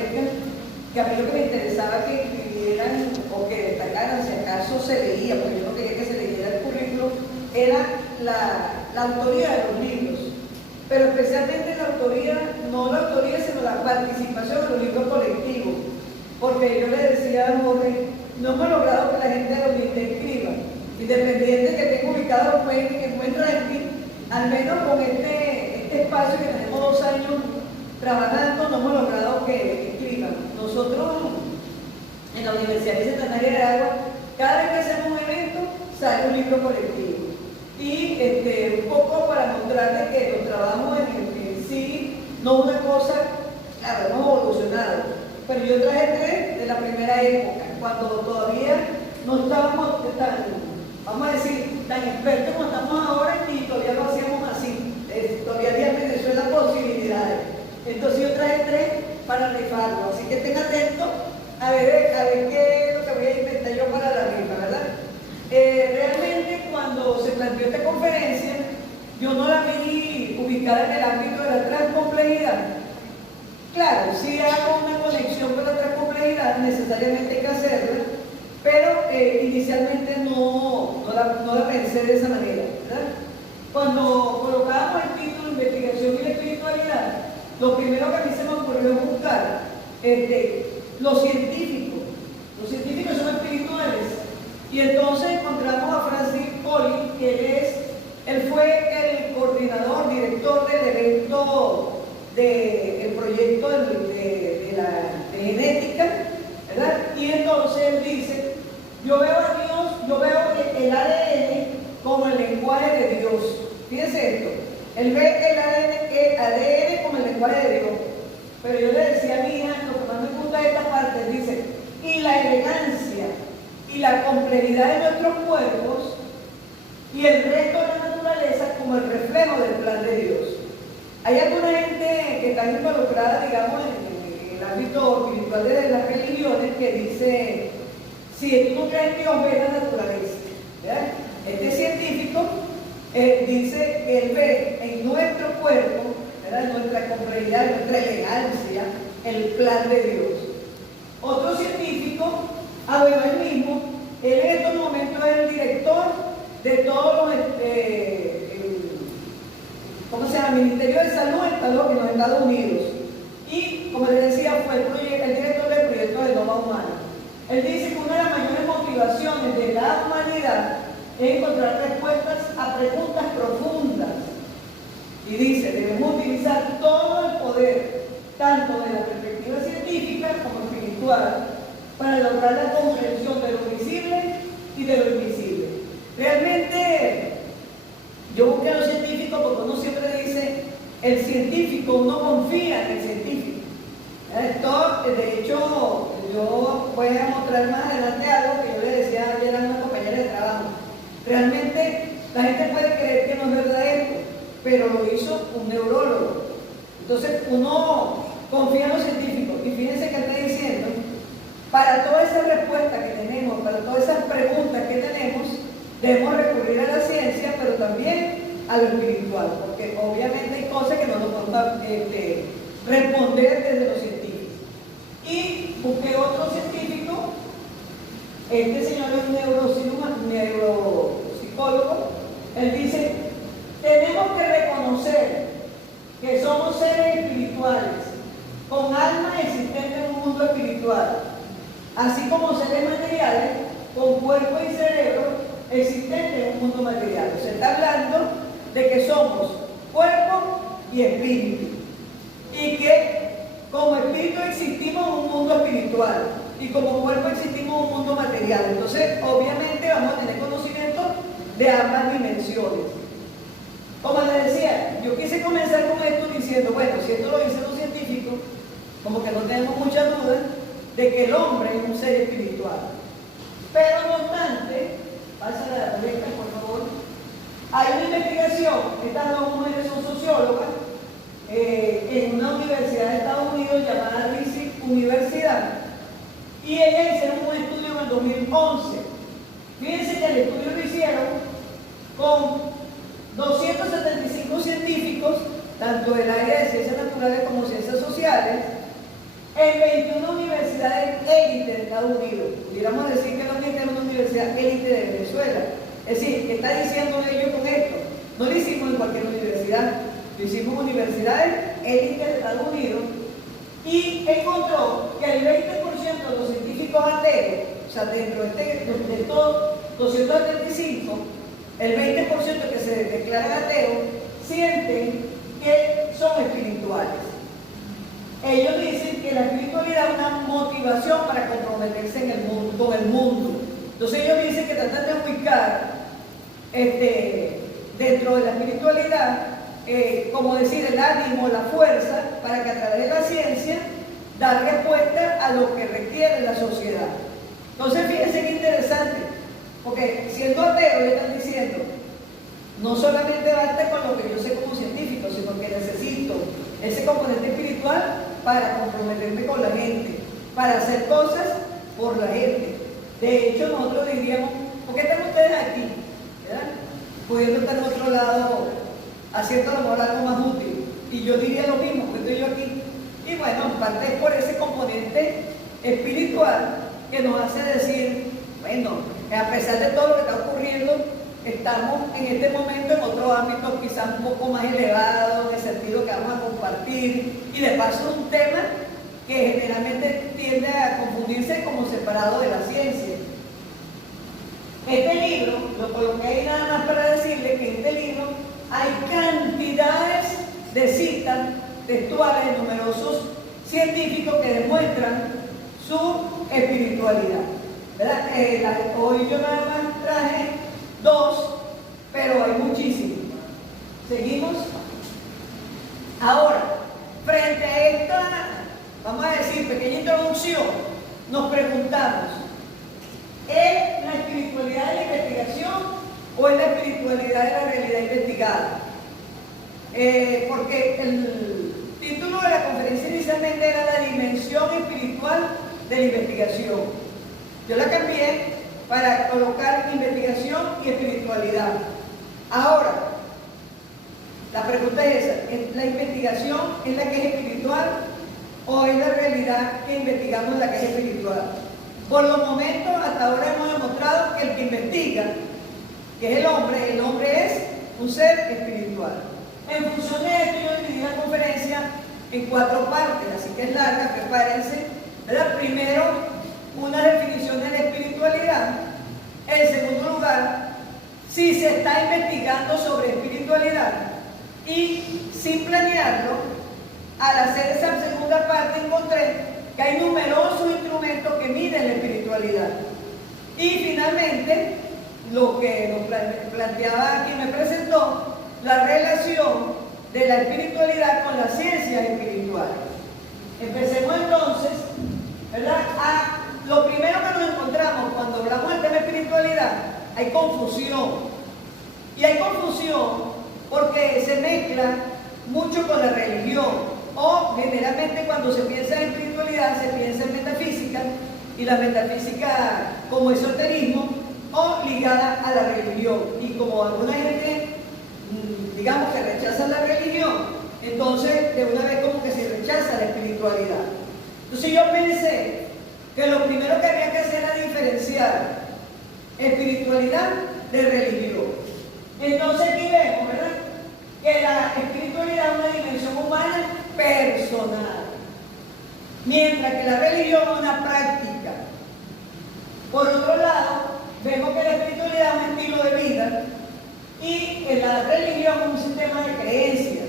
parezca, que a mí lo que me interesaba que escribieran o que destacaran, si acaso se leía, porque yo no quería que se leyera el currículo, era la autoría de los libros, pero especialmente la autoría, no la autoría, sino la participación en los libros colectivos, porque yo le decía a Jorge, no hemos logrado que la gente de los escriba, independiente que tenga ubicado los países que encuentra aquí, al menos con este espacio que tenemos 2 años trabajando, no hemos logrado que escriban. Nosotros en la Universidad Bicentenaria de Agua, cada vez que hacemos un evento, sale un libro colectivo. Y un poco para mostrarles que los trabajos en sí no es una cosa, claro, hemos evolucionado, pero yo traje 3 de la primera época, cuando todavía no estábamos tan, vamos a decir, tan expertos como estamos ahora y todavía lo hacíamos así, todavía había en Venezuela posibilidades. Entonces yo traje 3 para rifarlo, así que estén atentos a ver qué es lo que voy a inventar yo para la rifa, ¿verdad? Realmente cuando se planteó esta conferencia, yo no la vi ubicada en el ámbito de la transcomplejidad. Claro, sí hago una conexión con la transcomplejidad, necesariamente hay que hacerla, pero inicialmente no la pensé de esa manera, ¿verdad? Cuando colocábamos el título Investigación y la espiritualidad, lo primero que a mí se me ocurrió es buscar los científicos. Los científicos son espirituales. Y entonces encontramos a Francis Collins, que él fue el coordinador, director del evento del proyecto de genética, ¿verdad? Y entonces él dice, yo veo a Dios, yo veo el ADN como el lenguaje de Dios. Fíjense esto, él ve el ADN como el lenguaje de Dios. Pero yo le decía a mi hija, lo que más me gusta de esta parte, él dice, y la elegancia y la complejidad de nuestros cuerpos y el resto de la naturaleza como el reflejo del plan de Dios. Hay alguna gente que está involucrada, digamos, en el ámbito espiritual de las religiones que dice, si tú no crees que Dios ve la naturaleza, ¿verdad? Este científico dice que él ve en nuestro cuerpo, ¿verdad?, nuestra complejidad, nuestra elegancia, el plan de Dios. Otro científico, bueno, él mismo, él en estos momentos es el director de todos los, ¿cómo se llama?, Ministerio de Salud en los Estados Unidos. Y, como les decía, fue el director del proyecto de Nova Humana. Él dice que una de las mayores motivaciones de la humanidad es encontrar respuestas a preguntas profundas. Y dice, debemos utilizar todo el poder, tanto de la perspectiva científica como espiritual, para lograr la comprensión de lo visible y de lo invisible. Realmente, yo busqué a los científicos porque uno siempre dice, el científico, uno confía en el científico. Esto, de hecho, yo voy a mostrar más adelante algo que yo le decía ayer a una compañera de trabajo. Realmente, la gente puede creer que no es verdad esto, pero lo hizo un neurólogo. Entonces, uno confía en los científicos. Y fíjense que está diciendo, para toda esa respuesta que tenemos, para todas esas preguntas que tenemos, debemos recurrir a la ciencia, pero también a lo espiritual, porque obviamente hay cosas que no nos podemos responder desde los científicos. Y busqué otro científico, este señor es un neuropsicólogo, él dice, tenemos que reconocer que somos seres espirituales, con alma existente en un mundo espiritual, así como seres materiales, con cuerpo y cerebro existentes en un mundo material. Se está hablando de que somos cuerpo y espíritu, y que como espíritu existimos en un mundo espiritual, y como cuerpo existimos en un mundo material. Entonces, obviamente, vamos a tener conocimiento de ambas dimensiones. Como les decía, yo quise comenzar con esto diciendo, bueno, si esto lo dicen los científicos, como que no tenemos mucha duda de que el hombre es un ser espiritual. Pero no obstante, pasa la recta, por favor, hay una investigación, estas 2 mujeres son sociólogas, en una universidad de Estados Unidos llamada Rice Universidad, y ellas hicieron un estudio en el 2011. Fíjense que el estudio lo hicieron con 275 científicos, tanto del área de ciencias naturales como ciencias sociales, en 21 universidades élite de Estados Unidos. Pudiéramos decir que la UNIT es una universidad élite de Venezuela. Es decir, ¿qué está diciendo ellos con esto? No lo hicimos en cualquier universidad, lo hicimos en universidades élite de Estados Unidos, y encontró que el 20% de los científicos ateos, o sea, dentro de estos 275, el 20% que se declaran ateos sienten que son espirituales. Ellos dicen que la espiritualidad es una motivación para comprometerse en el mundo, con el mundo. Entonces ellos dicen que tratan de ubicar dentro de la espiritualidad, como decir, el ánimo, la fuerza, para que a través de la ciencia dar respuesta a lo que requiere la sociedad. Entonces fíjense qué interesante, porque siendo ateo le están diciendo, no solamente basta con lo que yo sé como científico, sino que necesito ese componente espiritual para comprometerme con la gente, para hacer cosas por la gente. De hecho, nosotros diríamos, ¿por qué están ustedes aquí? ¿Verdad? Pudiendo estar en otro lado, haciendo a lo mejor algo más útil. Y yo diría lo mismo, pues estoy yo aquí. Y bueno, en parte es por ese componente espiritual que nos hace decir, bueno, a pesar de todo lo que está ocurriendo, estamos en este momento en otro ámbito quizás un poco más elevado, en el sentido que vamos a compartir, y de paso un tema que generalmente tiende a confundirse como separado de la ciencia. Este libro, lo coloqué ahí nada más para decirle que en este libro hay cantidades de citas textuales de numerosos científicos que demuestran su espiritualidad, ¿verdad? Hoy yo nada más traje 2, pero hay muchísimos. ¿Seguimos? Ahora, frente a esta, vamos a decir, pequeña introducción, nos preguntamos, ¿es la espiritualidad de la investigación o es la espiritualidad de la realidad investigada? Porque el título de la conferencia inicialmente era la dimensión espiritual de la investigación. Yo la cambié para colocar investigación y espiritualidad. Ahora, la pregunta es esa, ¿es la investigación es la que es espiritual o es la realidad que investigamos la que es espiritual? Por los momentos, hasta ahora hemos demostrado que el que investiga, que es el hombre es un ser espiritual. En función de esto, yo dividí la conferencia en 4 partes, así que es larga, prepárense. Primero, una definición de la espiritualidad. En segundo lugar, si se está investigando sobre espiritualidad, y sin planearlo, al hacer esa segunda parte encontré que hay numerosos instrumentos que miden la espiritualidad. Y finalmente, lo que nos planteaba quien me presentó, la relación de la espiritualidad con las ciencias espirituales. Empecemos entonces, ¿verdad? Lo primero que nos encontramos cuando hablamos del tema espiritualidad, hay confusión. Y hay confusión porque se mezcla mucho con la religión. O generalmente cuando se piensa en espiritualidad se piensa en metafísica, y la metafísica como esoterismo o ligada a la religión. Y como alguna gente, digamos, que rechaza la religión, entonces de una vez como que se rechaza la espiritualidad. Entonces yo pensé que lo primero que había que hacer era diferenciar espiritualidad de religión. Entonces aquí vemos, ¿verdad?, que la espiritualidad es una dimensión humana personal, mientras que la religión es una práctica. Por otro lado, vemos que la espiritualidad es un estilo de vida y que la religión es un sistema de creencias,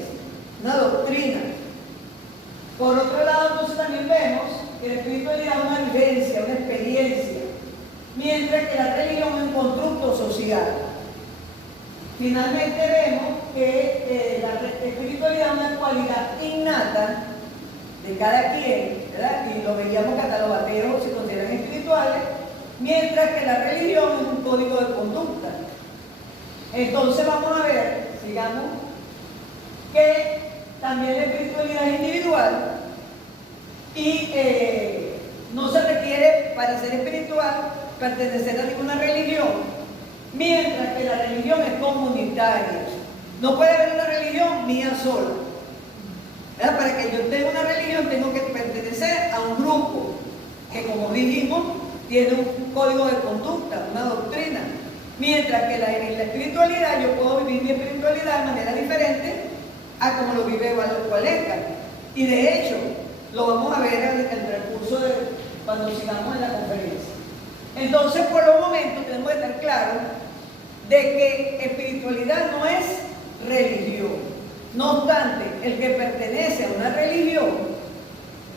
una doctrina. Por otro lado, entonces también vemos que la espiritualidad es una vivencia, una experiencia, mientras que la religión es un constructo social. Finalmente vemos que la espiritualidad es una cualidad innata de cada quien, ¿verdad? Y lo veíamos que hasta los ateos se consideran espirituales, mientras que la religión es un código de conducta. Entonces vamos a ver, sigamos, que también la espiritualidad es individual y no se requiere para ser espiritual pertenecer a ninguna religión, mientras que la religión es comunitaria. No puede haber una religión mía sola, ¿verdad? Para que yo tenga una religión tengo que pertenecer pertenecer a un grupo que, como dijimos, tiene un código de conducta, una doctrina. Mientras que en la espiritualidad yo puedo vivir mi espiritualidad de manera diferente a como lo vive Valesca. Y de hecho, lo vamos a ver en el transcurso de cuando sigamos en la conferencia. Entonces, por los momentos tenemos que estar claros de que espiritualidad no es religión. No obstante, el que pertenece a una religión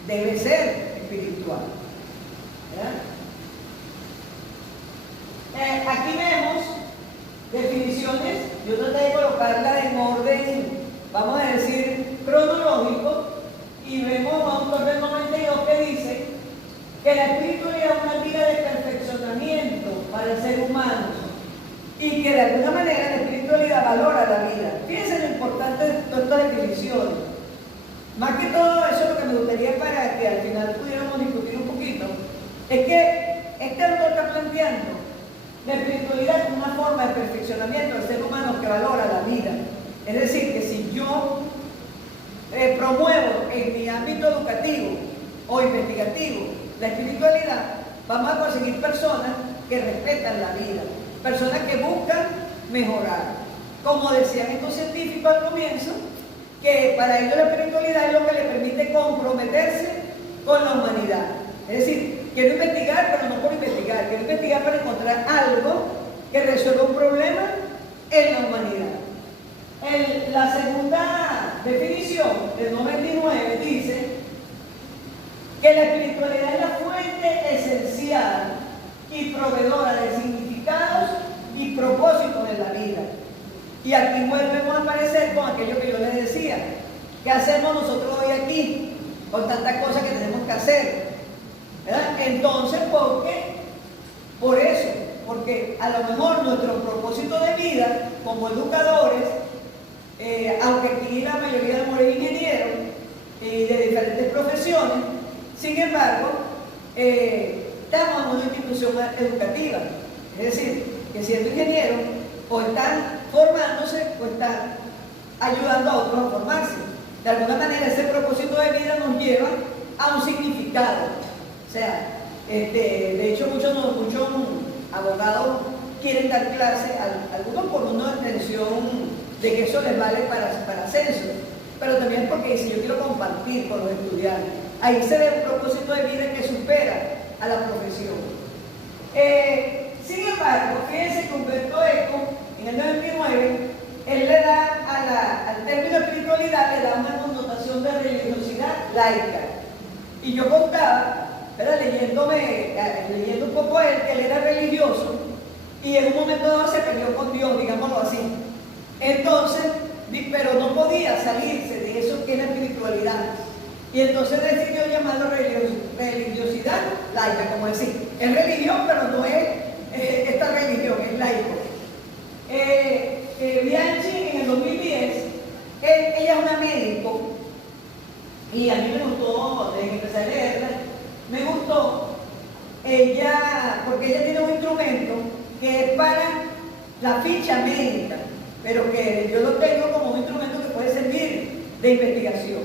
debe ser espiritual. Aquí vemos definiciones, yo traté de colocarla en orden, vamos a decir, cronológico, y vemos a un autor del 92 que dice que la espiritualidad es una vida de perfeccionamiento para el ser humano y que de alguna manera la espiritualidad valora la vida. Fíjense lo importante de todas estas definiciones. Más que todo eso, lo que me gustaría para que al final pudiéramos discutir un poquito, es que este autor está planteando la espiritualidad como una forma de perfeccionamiento del ser humano que valora la vida. Es decir, que si yo promuevo en mi ámbito educativo o investigativo la espiritualidad, vamos a conseguir personas que respetan la vida, personas que buscan mejorar. Como decían estos científicos al comienzo, que para ellos la espiritualidad es lo que les permite comprometerse con la humanidad. Es decir, quiero investigar, pero no por investigar, quiero investigar para encontrar algo que resuelva un problema en la humanidad. La segunda definición del 99 dice que la espiritualidad es la fuente esencial y proveedora de significados y propósitos de la vida. Y aquí volvemos a aparecer con aquello que yo les decía. ¿Qué hacemos nosotros hoy aquí con tantas cosas que tenemos que hacer? ¿Verdad? Entonces, ¿por qué? Por eso, porque a lo mejor nuestro propósito de vida como educadores, aunque aquí la mayoría de nosotros es ingenieros y de diferentes profesiones, sin embargo, estamos en una institución educativa. Es decir, que siendo ingenieros, o están formándose o están ayudando a otros a formarse. De alguna manera, ese propósito de vida nos lleva a un significado. O sea, de hecho, muchos abogados quieren dar clase, algunos por una intención de que eso les vale para ascenso, pero también porque si yo quiero compartir con los estudiantes, ahí se ve un propósito de vida que supera a la profesión. Sin embargo, fíjense que Humberto Eco, en el 99, él le da al término espiritualidad, le da una connotación de religiosidad laica. Y yo contaba, ¿verdad? leyendo un poco a él, que él era religioso, y en un momento dado se peleó con Dios, digámoslo así. Entonces, pero no podía salirse de eso que es la espiritualidad. Y entonces decidió llamarlo religiosidad laica, como decir, es religión, pero no es esta religión, es laico. Bianchi en el 2010, ella es una médico, y a mí me gustó, desde que empecé a leerla, me gustó ella, porque ella tiene un instrumento que es para la ficha médica, pero que yo lo tengo como un instrumento que puede servir de investigación.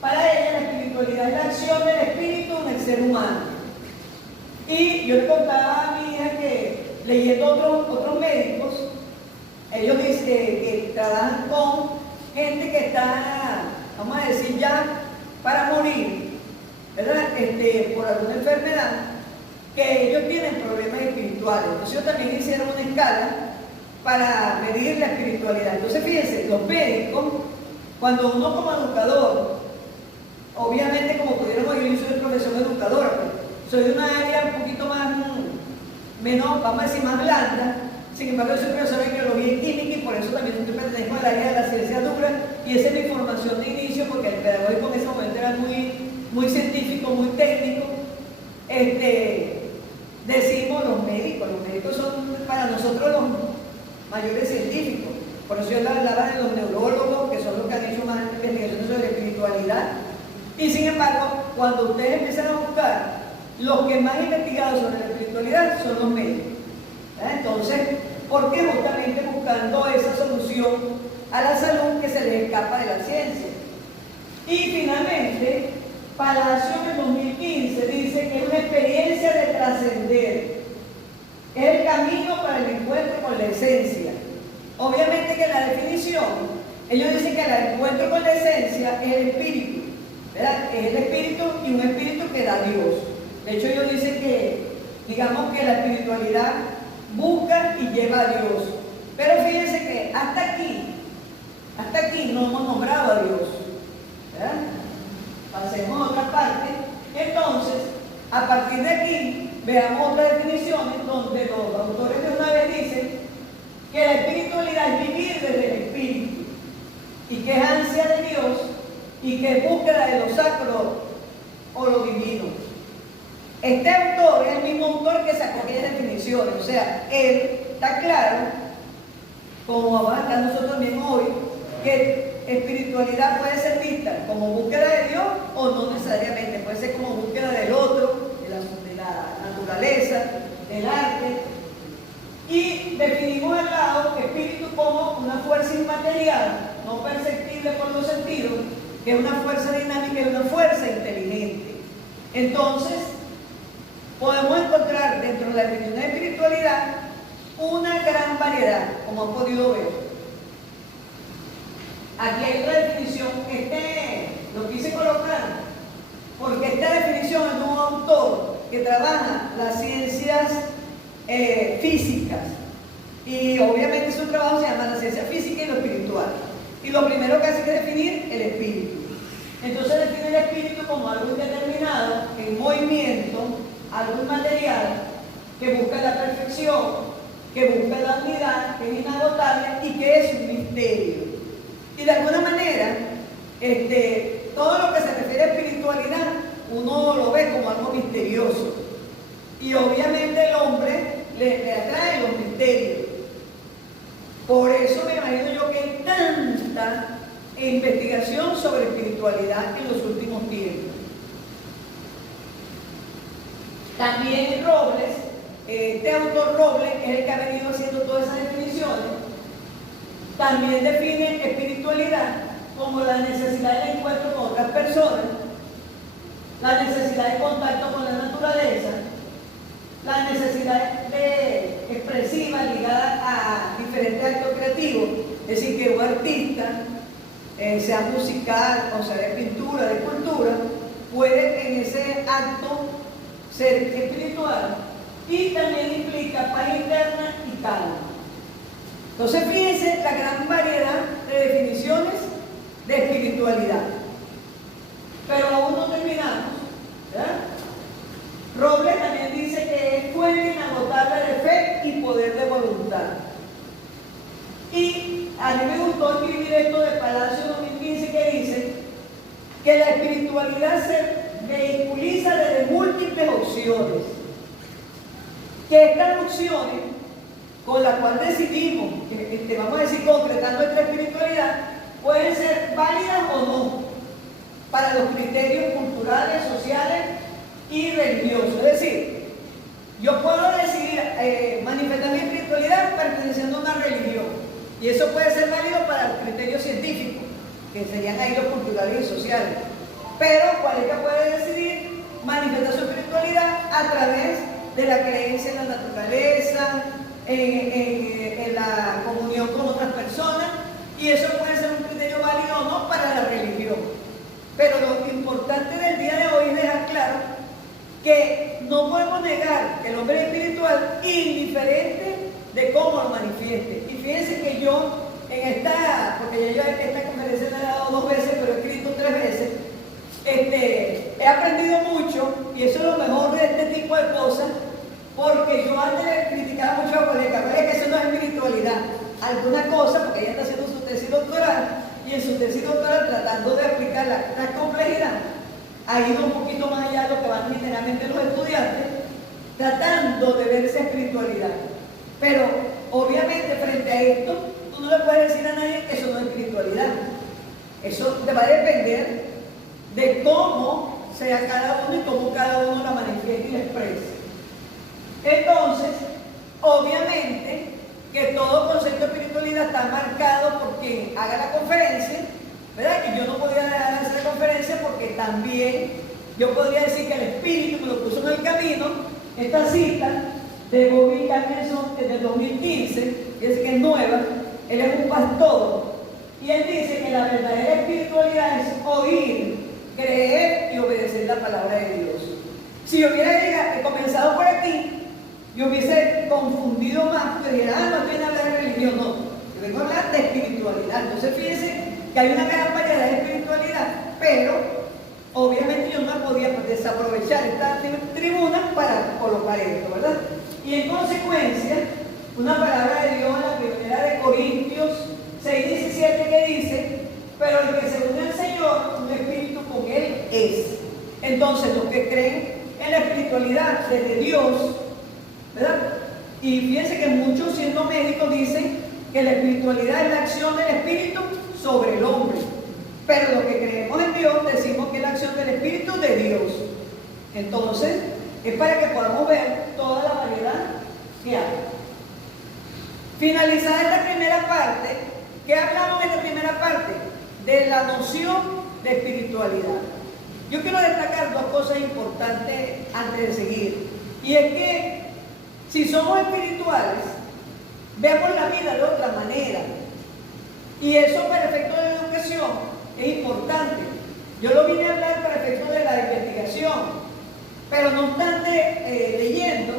Para ella la espiritualidad es la acción del espíritu en el ser humano. Y yo le contaba a mi hija que leyendo otros médicos, ellos dicen que trabajan con gente que está, vamos a decir ya, para morir, ¿verdad? Por alguna enfermedad, que ellos tienen problemas espirituales. Entonces ellos también hicieron una escala para medir la espiritualidad. Entonces fíjense, los médicos, cuando uno como educador, obviamente como pudieron oír, yo soy profesor educadora, soy de una área un poquito más, menos, vamos a decir, más blanda. Sin embargo, yo soy profesora de biología y química y por eso también estoy pertenezco al área de la ciencia dura, y esa es mi formación de inicio, porque el pedagógico en ese momento era muy científico, muy técnico. Decimos los médicos son para nosotros los mayores científicos. Por eso yo hablaba de los neurólogos, que son los que han hecho más investigaciones sobre espiritualidad. Y sin embargo, cuando ustedes empiezan a buscar, los que más han investigado sobre la espiritualidad son los médicos. Entonces, ¿por qué? Justamente buscando esa solución a la salud que se les escapa de la ciencia. Y finalmente, Palacio en el 2015 dice que es una experiencia de trascender, es el camino para el encuentro con la esencia. Obviamente que la definición, ellos dicen que el encuentro con la esencia es el espíritu, ¿verdad? Es el espíritu y un espíritu que da Dios. De hecho, ellos dicen que, digamos que la espiritualidad busca y lleva a Dios. Pero fíjense que hasta aquí no hemos nombrado a Dios, ¿verdad? Pasemos a otra parte. Entonces, a partir de aquí, veamos otras definiciones donde los autores de una vez dicen que la espiritualidad es vivir desde el espíritu y que es ansia de Dios y que es búsqueda de lo sacro o lo divino. Este autor es el mismo autor que sacó aquellas definiciones, o sea, él está claro, como vamos a estar nosotros también hoy, que espiritualidad puede ser vista como búsqueda de Dios o no necesariamente, puede ser como búsqueda del otro, de la naturaleza, del arte. Y definimos el lado espíritu como una fuerza inmaterial, no perceptible por los sentidos, que es una fuerza dinámica y una fuerza inteligente. Entonces, podemos encontrar dentro de la definición de espiritualidad una gran variedad, como han podido ver. Aquí hay otra definición, lo quise colocar, porque esta definición es de un autor que trabaja las ciencias físicas, y obviamente su trabajo se llama la ciencia física y lo espiritual. Y lo primero que hace es definir el espíritu. Entonces define el espíritu como algo indeterminado, en movimiento, algo inmaterial, que busca la perfección, que busca la unidad, que es inagotable y que es un misterio. Y de alguna manera, todo lo que se refiere a espiritualidad, uno lo ve como algo misterioso. Y obviamente el hombre le atrae los misterios. Por eso me imagino yo que hay tanta investigación sobre espiritualidad en los últimos tiempos. También Robles, este autor Robles, es el que ha venido haciendo todas esas definiciones, también define espiritualidad como la necesidad del encuentro con otras personas, la necesidad de contacto con la naturaleza, la necesidad expresiva ligada a diferentes actos creativos, es decir, que un artista, sea musical o sea de pintura, de escultura, puede en ese acto ser espiritual, y también implica paz interna y calma. Entonces fíjense la gran variedad de definiciones de espiritualidad. Pero aún no terminamos, ¿verdad? Robles también dice que es fuente inagotable de fe y poder de voluntad. Y a mí me gustó escribir esto de Palacio 2015, que dice que la espiritualidad se vehiculiza desde múltiples opciones, que estas opciones con las cuales decidimos, vamos a decir, concretar nuestra espiritualidad, pueden ser válidas o no para los criterios culturales, sociales y religiosos. Es decir, yo puedo decidir manifestar mi espiritualidad perteneciendo a una religión, y eso puede ser válido para los criterios científicos, que serían ahí los culturales y sociales. Pero cualquiera puede decidir manifestar su espiritualidad a través de la creencia en la naturaleza, en la comunión con otras personas, y eso puede ser un criterio válido o no para la religión. Pero lo importante del día de hoy es dejar claro que no podemos negar que el hombre es espiritual indiferente de cómo lo manifieste. Y fíjense que yo porque yo esta conferencia la he dado 2 veces, pero he escrito 3 veces, he aprendido mucho, y eso es lo mejor de este tipo de cosas, porque yo antes le criticaba mucho a colega, que eso no es espiritualidad, alguna cosa, porque ella está haciendo su tesis doctoral, y en su tesis doctoral, tratando de aplicar la complejidad, ha ido un poquito más allá de lo que van literalmente los estudiantes, tratando de ver esa espiritualidad. Pero obviamente frente a esto, tú no le puedes decir a nadie que eso no es espiritualidad. Eso te va a depender de cómo sea cada uno y cómo cada uno la manifieste y la exprese. Entonces, obviamente que todo concepto de espiritualidad está marcado por quien haga la conferencia, ¿verdad? Y yo no podía dejar de hacer la conferencia porque también Yo podría decir que el Espíritu me lo puso en el camino. Esta cita de Bobby Camilson es del 2015, que es nueva. Él es un pastor y él dice que la verdadera espiritualidad es oír, creer y obedecer la palabra de Dios. Si yo hubiera comenzado por aquí, yo hubiese confundido más, porque dijera, no viene a hablar de religión, no, yo vengo a hablar de espiritualidad. Entonces fíjense que hay una gran variedad de espiritualidad, pero obviamente yo no podía desaprovechar esta tribuna para colocar esto, ¿verdad? Y en consecuencia, una palabra de Dios, la primera de Corintios 6:17, que dice, pero el que se une al Señor, un espíritu con Él es. Entonces, los que creen en la espiritualidad desde Dios, ¿verdad? Y fíjense que muchos, siendo médicos, dicen que la espiritualidad es la acción del Espíritu sobre el hombre. Pero los que creemos en Dios decimos que es la acción del Espíritu de Dios. Entonces, es para que podamos ver toda la variedad que hay. Finalizada esta primera parte, ¿qué hablamos en esta primera parte? De la noción de espiritualidad. Yo quiero destacar dos cosas importantes antes de seguir. Y es que si somos espirituales, vemos la vida de otra manera. Y eso para efectos de la educación es importante. Yo lo vine a hablar para efectos de la investigación, pero no obstante, leyendo,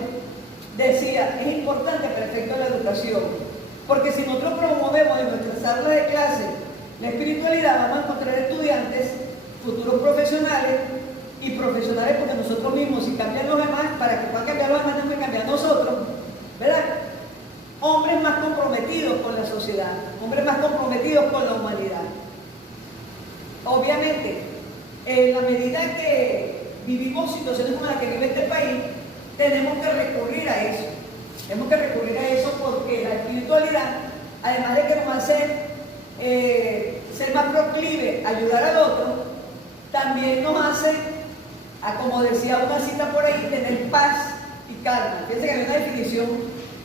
decía, es importante para efectos de la educación. Porque si nosotros promovemos en nuestras aulas de clase la espiritualidad, vamos a encontrar estudiantes, futuros profesionales y profesionales, porque nosotros mismos, si cambian los demás, para que puedan cambiar los demás, tenemos que cambiar nosotros, ¿verdad? Hombres más comprometidos con la sociedad, hombres más comprometidos con la humanidad. Obviamente, en la medida que vivimos situaciones como la que vive este país, tenemos que recurrir a eso. Tenemos que recurrir a eso porque la espiritualidad, además de que nos hace ser más proclive a ayudar al otro, también nos hace, como decía una cita por ahí, tener paz y calma. Fíjense que hay una definición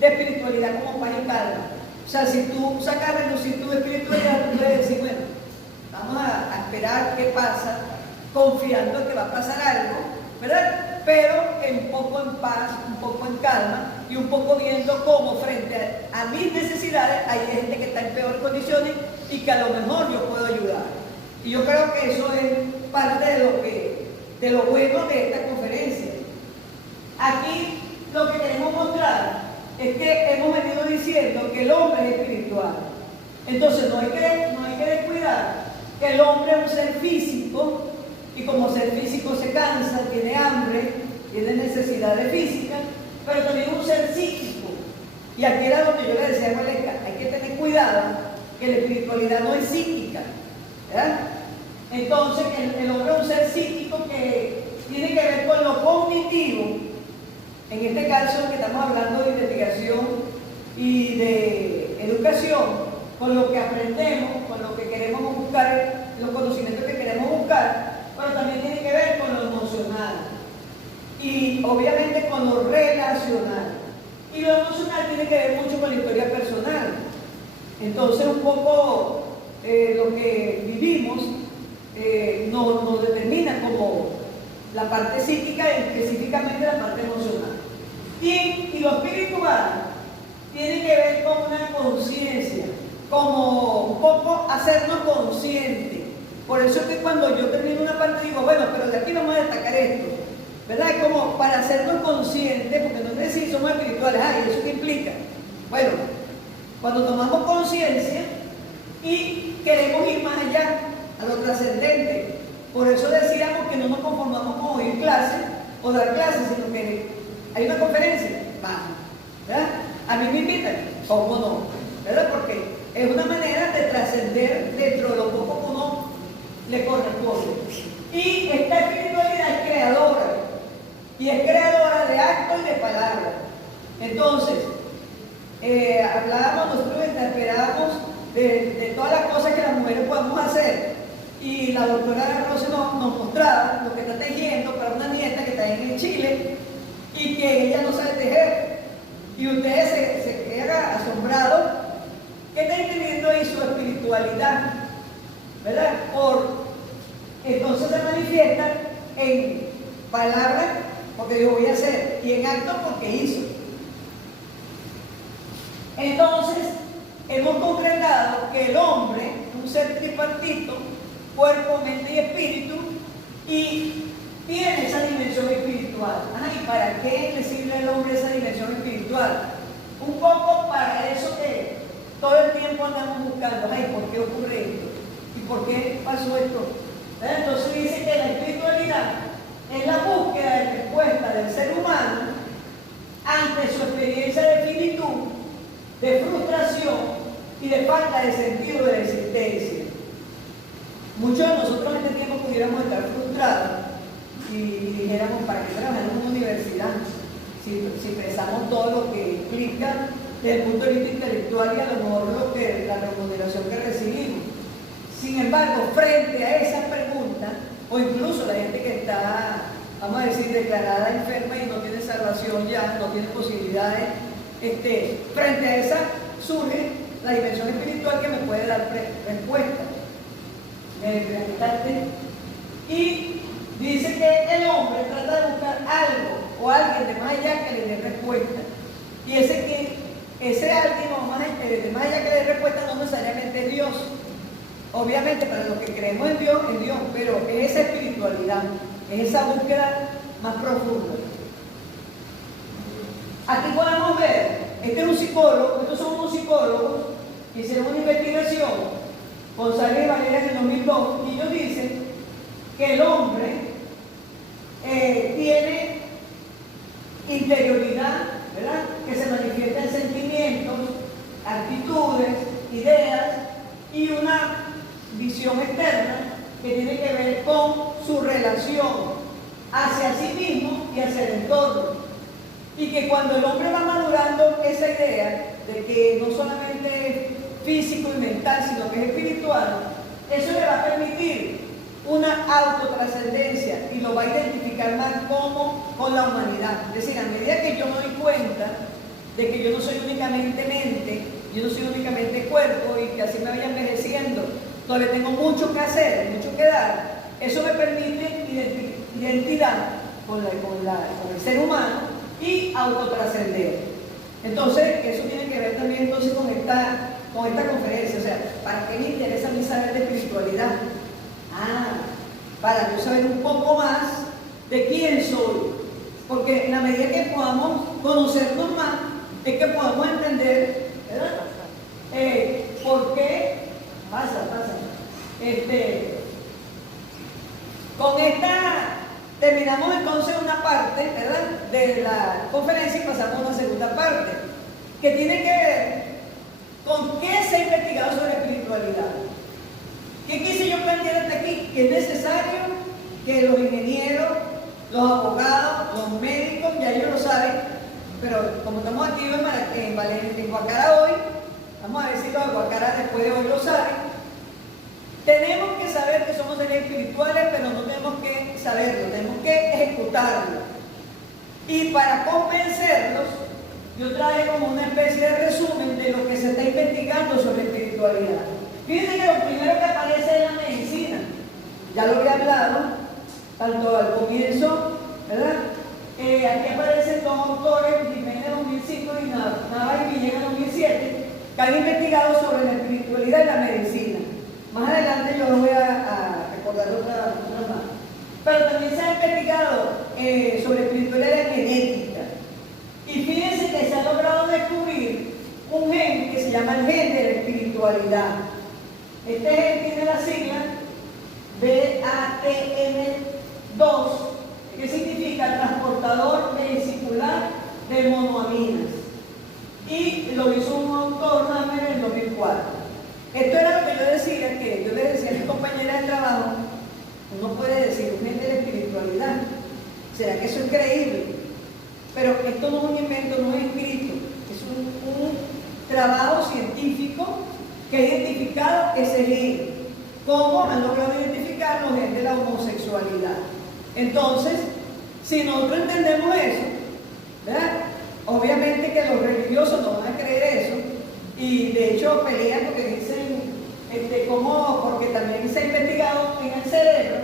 de espiritualidad como paz y calma. O sea, si tú sacas a relucir tu espiritualidad, tú puedes decir, bueno, vamos a esperar qué pasa, confiando en que va a pasar algo, ¿verdad? Pero un poco en paz, un poco en calma y un poco viendo cómo frente a mis necesidades hay gente que está en peores condiciones y que a lo mejor yo puedo ayudar. Y yo creo que eso es parte de lo bueno de esta conferencia. Aquí lo que queremos mostrar es que hemos venido diciendo que el hombre es espiritual. Entonces no hay que descuidar que el hombre es un ser físico y como ser físico se cansa, tiene hambre, tiene necesidades físicas, pero también es un ser psíquico. Y aquí era lo que yo le decía a Valesca, hay que tener cuidado que la espiritualidad no es psíquica, ¿verdad? Entonces el hombre es un ser psíquico que tiene que ver con lo cognitivo. En este caso que estamos hablando de investigación y de educación, con lo que aprendemos, con lo que queremos buscar, los conocimientos que queremos buscar, pero también tiene que ver con lo emocional y obviamente con lo relacional. Y lo emocional tiene que ver mucho con la historia personal. Entonces un poco lo que vivimos nos determina como la parte psíquica y específicamente la parte emocional. Y lo espiritual tiene que ver con una conciencia, como un poco hacernos conscientes. Por eso es que cuando yo termino una parte digo, bueno, pero de aquí vamos a destacar esto, ¿verdad? Es como para hacernos conscientes, porque no es decir somos espirituales, ¿y eso qué implica? Bueno, cuando tomamos conciencia y queremos ir más allá, a lo trascendente. Por eso decíamos que no nos conformamos con oír clases o dar clases, sino que hay una conferencia, vamos, ¿verdad? A mí me invitan, ¿cómo no? ¿Verdad? Porque es una manera de trascender dentro de lo poco que uno le corresponde. Y esta espiritualidad es creadora, y es creadora de actos y de palabras. Entonces, nosotros esperábamos de todas las cosas que las mujeres podemos hacer. Y la doctora Rose nos mostraba lo que está tejiendo para una nieta que está en Chile y que ella no sabe tejer. Y ustedes se quedan asombrados. ¿Qué está entendiendo ahí su espiritualidad? ¿Verdad? Entonces se manifiesta en palabra porque dijo voy a hacer, y en acto porque hizo. Entonces, hemos concretado que el hombre es un ser tripartito, cuerpo, mente y espíritu, y tiene esa dimensión espiritual. ¿Y para qué le sirve al hombre esa dimensión espiritual? Un poco para eso que todo el tiempo andamos buscando, ¿por qué ocurre esto? ¿Y por qué pasó esto? Entonces dice que la espiritualidad es la búsqueda de respuesta del ser humano ante su experiencia de finitud, de frustración y de falta de sentido de la existencia. Muchos de nosotros en este tiempo pudiéramos estar frustrados y dijéramos, ¿para qué trabajar en una universidad? Si pensamos todo lo que implica desde el punto de vista intelectual y a lo mejor la remuneración que recibimos. Sin embargo, frente a esas preguntas, o incluso la gente que está, vamos a decir, declarada enferma y no tiene salvación ya, no tiene posibilidades, frente a esa surge la dimensión espiritual que me puede dar respuesta. Y dice que el hombre trata de buscar algo o alguien de más allá que le dé respuesta. Y ese alguien o de más allá que le dé respuesta no necesariamente es Dios. Obviamente para los que creemos en Dios, pero es esa espiritualidad, es esa búsqueda más profunda. Aquí podemos ver, este es un psicólogo, estos son unos psicólogos que hicieron una investigación, González y Valera en el 2002, y ellos dicen que el hombre tiene interioridad, ¿verdad?, que se manifiesta en sentimientos, actitudes, ideas y una visión externa que tiene que ver con su relación hacia sí mismo y hacia el entorno. Y que cuando el hombre va madurando esa idea de que no solamente es físico y mental, sino que es espiritual, eso le va a permitir una autotrascendencia y lo va a identificar más como con la humanidad. Es decir, a medida que yo me doy cuenta de que yo no soy únicamente mente, yo no soy únicamente cuerpo y que así me vaya envejeciendo, todavía tengo mucho que hacer, mucho que dar, eso me permite identidad con el ser humano y autotrascender. Entonces, eso tiene que ver también entonces con esta conferencia. O sea, ¿para qué me interesa a mí saber de espiritualidad? Para yo saber un poco más de quién soy. Porque en la medida que podamos conocernos más, es que podamos entender, ¿verdad? ¿Por qué? Con esta terminamos entonces una parte, ¿verdad?, de la conferencia y pasamos a una segunda parte, que tiene que ver con qué se ha investigado sobre espiritualidad. ¿Qué quise yo plantear hasta aquí? Que es necesario que los ingenieros, los abogados, los médicos, ya ellos lo saben, pero como estamos activos en Guacara hoy, vamos a decirlo de Guacara después de hoy lo saben, tenemos que saber que somos seres espirituales, pero no tenemos que saberlo, tenemos que ejecutarlo. Y para convencerlos, yo traje como una especie de resumen de lo que se está investigando sobre espiritualidad. Fíjense que lo primero que aparece es la medicina. Ya lo había hablado, tanto al comienzo, ¿verdad? Aquí aparecen dos autores, Jiménez 2005 y Nava y Villegas 2007, que han investigado sobre la espiritualidad y la medicina. Más adelante yo voy a recordar otra más. Pero también se ha investigado sobre espiritualidad y genética. Y fíjense que se ha logrado descubrir un gen que se llama el gen de la espiritualidad. Este gen tiene la sigla BATN2, que significa transportador vesicular de monoaminas. Y lo hizo un autor, Hammer, en el 2004. Esto era lo que yo decía, que yo le decía a mis compañeras de trabajo, uno puede decir un gen de la espiritualidad. ¿Será que eso es creíble? Pero esto no es un invento, no es escrito, es un trabajo científico que ha identificado ese gen. ¿Cómo han logrado identificar los genes de la homosexualidad? Entonces, si nosotros entendemos eso, ¿verdad?, obviamente que los religiosos no van a creer eso, y de hecho pelean porque dicen, porque también se ha investigado en el cerebro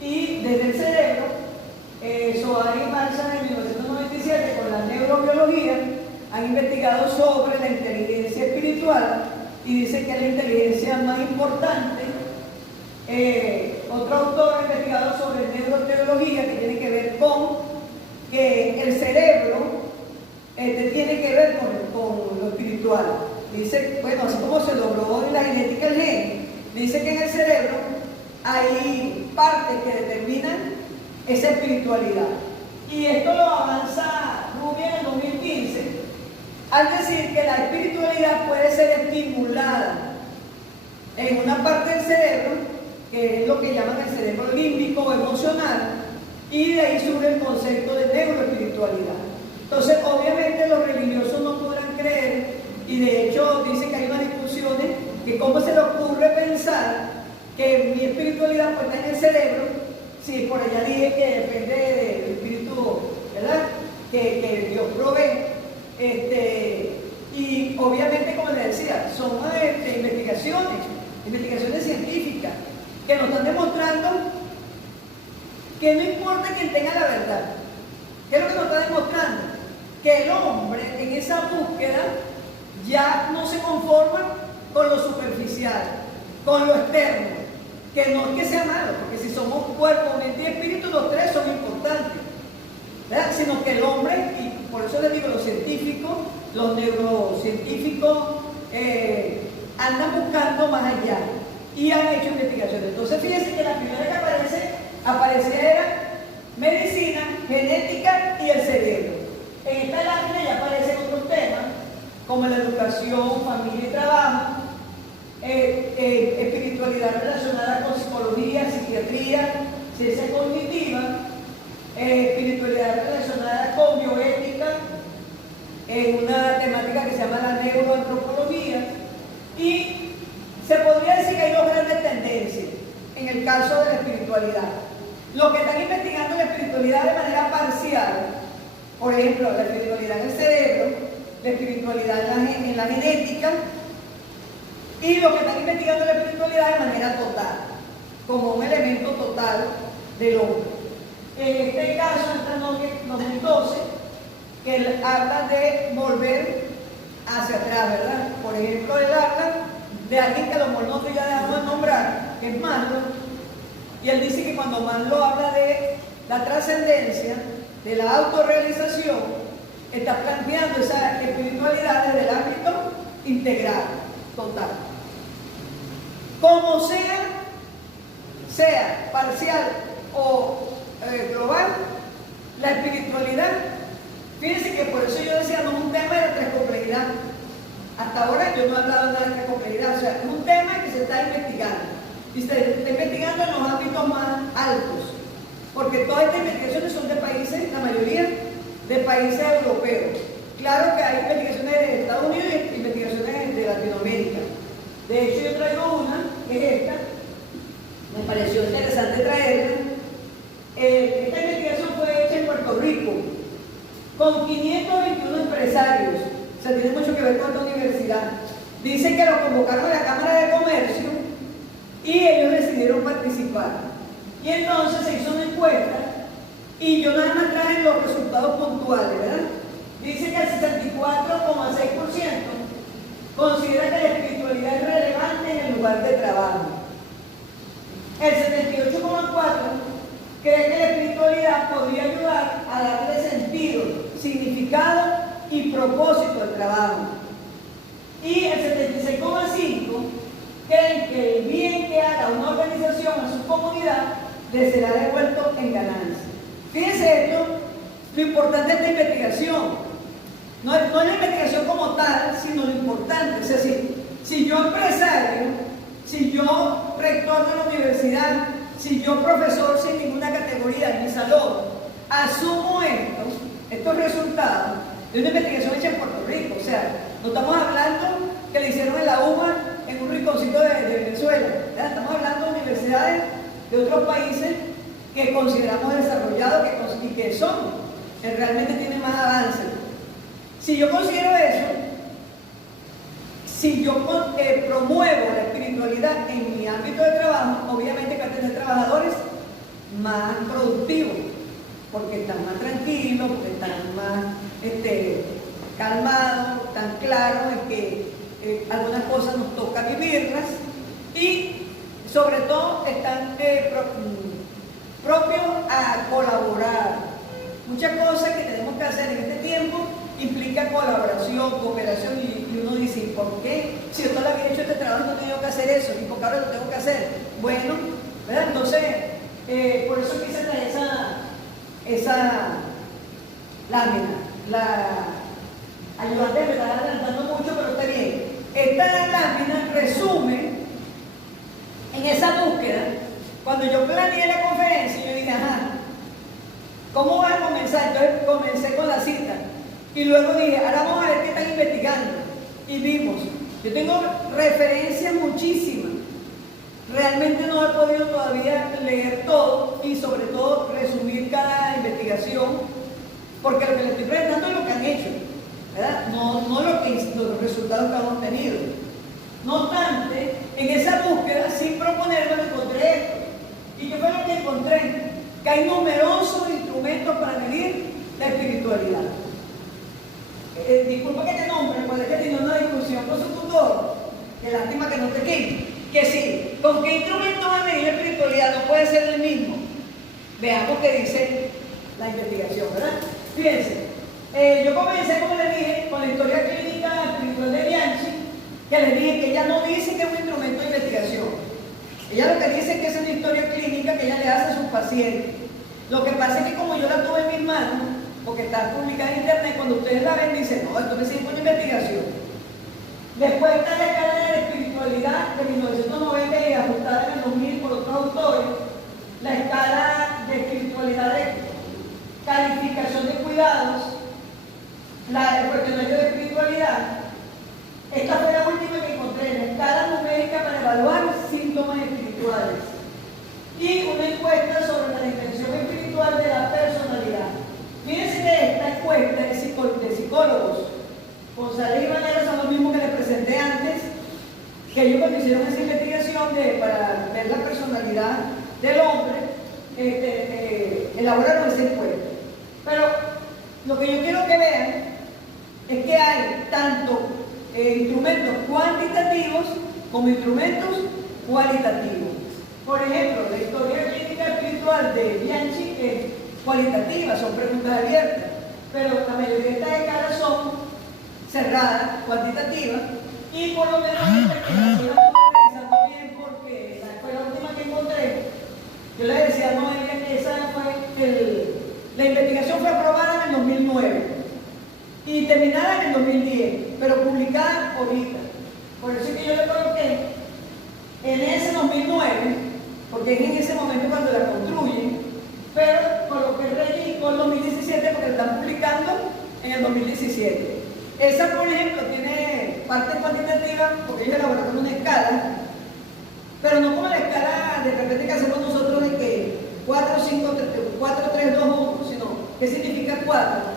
Y desde el cerebro, Soares y Marshall en 1997 con la neurobiología han investigado sobre la inteligencia espiritual y dice que es la inteligencia más importante. Otro autor ha investigado sobre neuroteología que tiene que ver con que el cerebro tiene que ver con lo espiritual. Dice, bueno, así como se logró en la genética el gen, dice que en el cerebro hay partes que determinan esa espiritualidad. Y esto lo avanza Rubia en el 2015 al decir que la espiritualidad puede ser estimulada en una parte del cerebro, que es lo que llaman el cerebro límbico o emocional, y de ahí surge el concepto de neuroespiritualidad. Entonces, obviamente los religiosos no podrán creer, y de hecho dicen que hay unas discusiones que cómo se le ocurre pensar que mi espiritualidad pues, está en el cerebro, si por allá dije que depende del espíritu, ¿verdad? Que Dios provee. Y obviamente, como les decía, son investigaciones científicas que nos están demostrando que no importa quién tenga la verdad. ¿Qué es lo que nos está demostrando? Que el hombre en esa búsqueda ya no se conforma con lo superficial, con lo externo, que no es que sea malo, porque si somos cuerpo, mente y espíritu, los tres son importantes, ¿verdad? Sino que el hombre, y por eso les digo, los científicos, los neurocientíficos andan buscando más allá y han hecho investigaciones. Entonces fíjense que la primera que aparece era medicina, genética y el cerebro. En esta lámina ya aparecen otros temas como la educación, familia y trabajo, espiritualidad relacionada con psicología, psiquiatría, ciencia cognitiva, espiritualidad relacionada con bioética, una temática que se llama la neuroantropología, y se podría decir que hay dos grandes tendencias en el caso de la espiritualidad. Los que están investigando la espiritualidad de manera parcial, por ejemplo, la espiritualidad en el cerebro, la espiritualidad en la genética, y los que están investigando la espiritualidad de manera total, como un elemento total del hombre. En este caso, en esta 2012, que él habla de volver hacia atrás, ¿verdad? Por ejemplo, él habla de alguien que a lo mejor nosotros ya dejamos de nombrar, que es Maslow, y él dice que cuando Maslow habla de la trascendencia, de la autorrealización, está planteando esa espiritualidad desde el ámbito integral, total. Como sea parcial o global, la espiritualidad, fíjense que por eso yo decía, no es un tema de tres complejidad. Hasta ahora yo no he hablado nada de tres complejidad, o sea, es un tema que se está investigando. Y se está investigando en los ámbitos más altos, porque todas estas investigaciones son de países, la mayoría de países europeos. Claro que hay investigaciones de Estados Unidos y investigaciones de Latinoamérica. De hecho, yo traigo una, que es esta. Me pareció interesante traerla. Esta investigación fue hecha en Puerto Rico con 521 empresarios. O sea, tiene mucho que ver con esta universidad. Dice que lo convocaron a la Cámara de Comercio y ellos decidieron participar. Y entonces se hizo una encuesta y yo nada más traje los resultados puntuales, ¿verdad? Dice que el 64,6% considera que la espiritualidad es relevante en el lugar de trabajo. El 78,4% cree que la espiritualidad podría ayudar a darle sentido, significado y propósito al trabajo. Y el 76,5% creen que el bien que haga una organización a su comunidad le será devuelto en ganancia. Fíjense esto, lo importante de esta investigación. No es la investigación como tal, sino lo importante. Es decir, si yo empresario, si yo rector de la universidad, si yo profesor sin ninguna categoría en mi salón, asumo estos resultados de una investigación hecha en Puerto Rico. O sea, no estamos hablando que le hicieron en la UMA en un rinconcito de Venezuela, ¿verdad? Estamos hablando de universidades de otros países que consideramos desarrollados y que realmente tienen más avance. Si yo considero eso, si yo promuevo la espiritualidad en mi ámbito de trabajo, obviamente que va a tener trabajadores más productivos, porque están más tranquilos, porque están más calmados, están claros en que algunas cosas nos toca vivirlas y sobre todo están propios a colaborar. Muchas cosas que tenemos que hacer en este tiempo implica colaboración, cooperación y uno dice, ¿por qué? Si yo no le había hecho este trabajo no he tenido que hacer eso, ¿y por qué ahora lo tengo que hacer? Bueno, ¿verdad? Entonces, por eso quise traer esa lámina. La ayudante me está adelantando mucho, pero está bien. Esta lámina resume en esa búsqueda. Cuando yo planeé la conferencia, yo dije, ajá, ¿cómo vas a comenzar? Entonces comencé con la cita. Y luego dije, ahora vamos a ver qué están investigando. Y vimos, yo tengo referencias muchísimas. Realmente no he podido todavía leer todo y sobre todo resumir cada investigación, porque lo que les estoy presentando es lo que han hecho, ¿verdad? No los resultados que han obtenido. No obstante, en esa búsqueda, sin proponerlo, encontré esto. ¿Y qué fue lo que encontré? Que hay numerosos instrumentos para medir la espiritualidad. Disculpa que te nombre, porque es que tenía una discusión con su tutor. Qué lástima que no te quede. Que sí, ¿con qué instrumento va a medir la espiritualidad? No puede ser el mismo. Veamos qué dice la investigación, ¿verdad? Fíjense, yo comencé, como les dije, con la historia clínica espiritual de Bianchi, que les dije que ella no dice que es un instrumento de investigación. Ella lo que dice es que es una historia clínica que ella le hace a sus pacientes. Lo que pasa es que como yo la tuve en mis manos, porque está publicada en internet, cuando ustedes la ven dicen, no, esto me sirve una investigación. Después está la escala de la espiritualidad de 1990 y ajustada en el 2000 por otros autores, la escala de espiritualidad de calificación de cuidados, el cuestionario de espiritualidad. Esta fue la última que encontré, la escala numérica para evaluar síntomas espirituales y una encuesta sobre la dimensión espiritual de la personalidad. Fíjense que esta encuesta de psicólogos, González y Valero, son los mismos que les presenté antes, que ellos cuando hicieron esa investigación para ver la personalidad del hombre, elaboraron esa encuesta. Pero lo que yo quiero que vean es que hay tanto instrumentos cuantitativos como instrumentos cualitativos. Por ejemplo, la historia clínica espiritual de Bianchi es cualitativa, son preguntas abiertas, pero la mayoría de estas escalas son cerradas, cuantitativas, y por lo menos esta investigación la estoy revisando bien porque fue la última que encontré. Yo le decía a Noelia que esa fue la investigación fue aprobada en el 2009 y terminada en el 2010, pero publicada ahorita. Por eso es que yo le coloqué en ese 2009, porque es en ese momento cuando la construyen, pero coloqué el registro en 2017 porque la están publicando en el 2017. Esa, por ejemplo, tiene parte cuantitativa porque ellos elaboraron una escala, pero no como la escala de repente que hacemos nosotros de que 4, 5, 4, 3, 2, 1, sino que significa 4.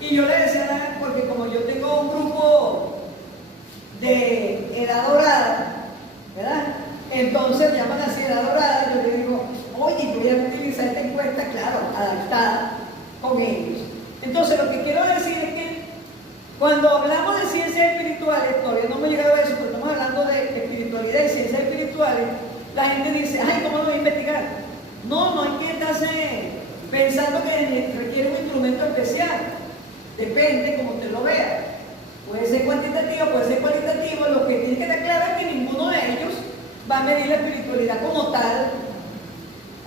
Y yo le decía, porque como yo tengo un grupo de edad dorada, ¿verdad? Entonces me llaman así edad dorada, yo le digo, oye, voy a utilizar esta encuesta, claro, adaptada con ellos. Entonces lo que quiero decir es que cuando hablamos de ciencias espirituales, todavía no me he llegado a eso, pero estamos hablando de espiritualidad y ciencias espirituales, la gente dice, ay, ¿cómo lo voy a investigar? No hay que estarse pensando que requiere un instrumento especial. Depende como usted lo vea. Puede ser cuantitativo, puede ser cualitativo. Lo que tiene que estar claro es que ninguno de ellos va a medir la espiritualidad como tal,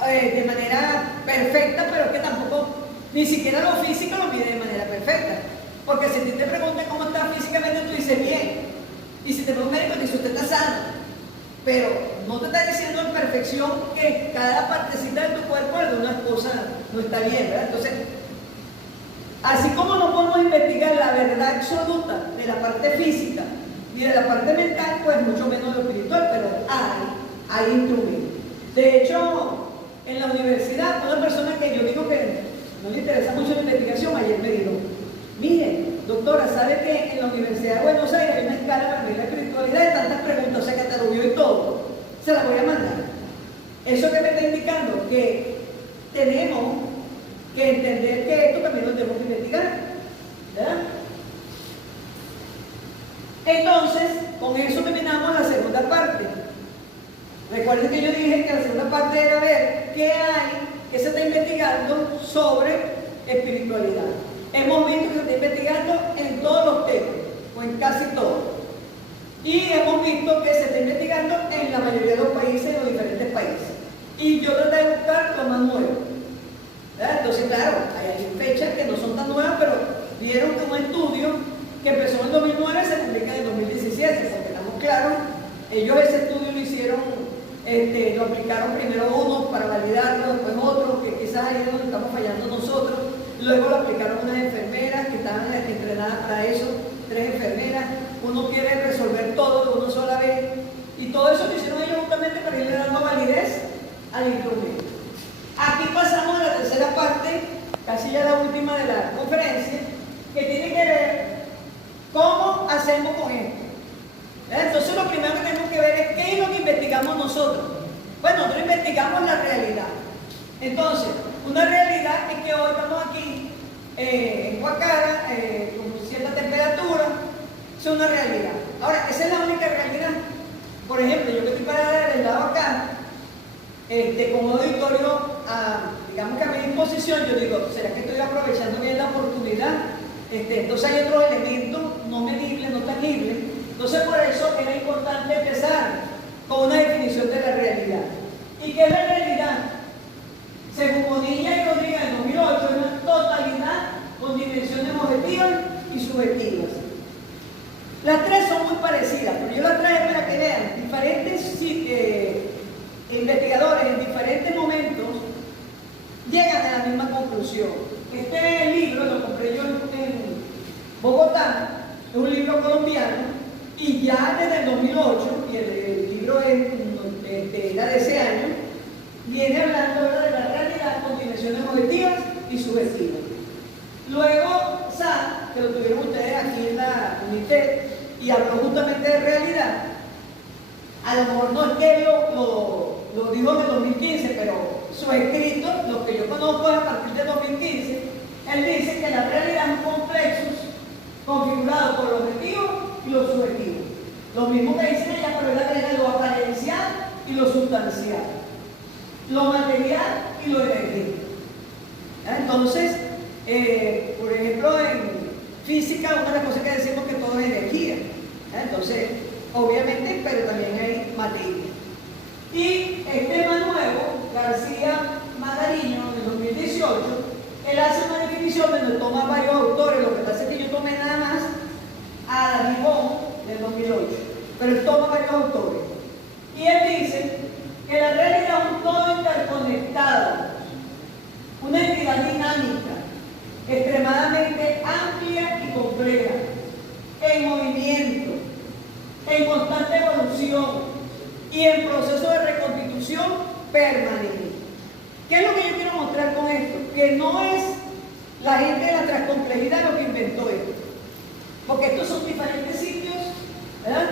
de manera perfecta, pero que tampoco, ni siquiera lo físico lo mide de manera perfecta. Porque si te preguntan cómo estás físicamente, tú dices bien. Y si te va un médico, te dice usted está sano. Pero no te está diciendo en perfección que cada partecita de tu cuerpo algunas cosas no está bien, ¿verdad? Entonces, así como no podemos investigar la verdad absoluta de la parte física y de la parte mental, pues mucho menos lo espiritual, pero hay instrumentos. De hecho, en la universidad, una persona que yo digo que no le interesa mucho la investigación, ayer me dijo, mire, doctora, ¿sabe que en la Universidad de Buenos Aires hay una escala para medir la espiritualidad de tantas preguntas, o sea, que te lo vio y todo? Se la voy a mandar. ¿Eso que me está indicando? Que tenemos que entender que esto también lo tenemos que investigar, ¿verdad? Entonces, con eso terminamos la segunda parte. Recuerden que yo dije que la segunda parte era ver qué hay, qué se está investigando sobre espiritualidad. Hemos visto que se está investigando en todos los temas, o en casi todos. Y hemos visto que se está investigando en la mayoría de los países, en los diferentes países. Y yo traté de buscar lo más nuevo, ¿verdad? Entonces, claro, hay fechas que no son tan nuevas, pero vieron que un estudio que empezó en el 2009 se publica en el 2017, porque estamos claros, ellos ese estudio lo hicieron, lo aplicaron primero unos para validarlo, después otros, que quizás ahí es donde estamos fallando nosotros, luego lo aplicaron unas enfermeras que estaban entrenadas para eso, 3 enfermeras, uno quiere resolver todo de una sola vez, y todo eso lo hicieron ellos justamente para irle dando validez al instrumento. Aquí pasamos a la tercera parte, casi ya la última de la conferencia, que tiene que ver cómo hacemos con esto. Entonces lo primero que tenemos que ver es qué es lo que investigamos nosotros. Bueno, nosotros investigamos la realidad. Entonces, una realidad es que hoy estamos aquí en Huacara, con cierta temperatura, es una realidad. Ahora, esa es la única realidad. Por ejemplo, yo que estoy parada del lado acá, con un auditorio, digamos que a mi disposición, yo digo, ¿será que estoy aprovechando bien la oportunidad? Entonces hay otros elementos no medibles, no tangibles. Entonces por eso era importante empezar con una definición de la realidad. ¿Y qué es la realidad? Según Bonilla y Rodríguez en 2008, es una totalidad con dimensiones objetivas y subjetivas. Las tres son muy parecidas, pero yo las traje para que vean diferentes investigadores en diferentes momentos llegan a la misma conclusión. Este libro lo compré yo en Bogotá, es un libro colombiano, y ya desde el 2008, y el libro era de ese año, viene hablando de la realidad con dimensiones objetivas y subjetivas. Luego, Sa, que lo tuvieron ustedes aquí en la UNITED, y habló justamente de realidad. A lo mejor no es que lo dijo en el 2015, pero sus escritos, los que yo conozco a partir del 2015, él dice que la realidad es un complexo configurado por lo objetivo y lo subjetivo. Lo mismo que dice ella, pero él agrega lo apariencial y lo sustancial, lo material y lo energético. Entonces, por ejemplo, en física, una de las cosas que decimos que todo es energía. Entonces, obviamente, pero también hay materia. Y el tema nuevo, García Magariño, en 2018, él hace una definición donde toma varios autores. Lo que pasa es que yo tomé nada más a Ribón del 2008, pero él toma varios autores. Y él dice que la realidad es un todo interconectado, una entidad dinámica, extremadamente amplia y compleja, en movimiento, en constante evolución y en proceso de reconstitución permanente. ¿Qué es lo que yo quiero mostrar con esto? Que no es la gente de la transcomplejidad lo que inventó esto, porque estos son diferentes sitios, ¿verdad?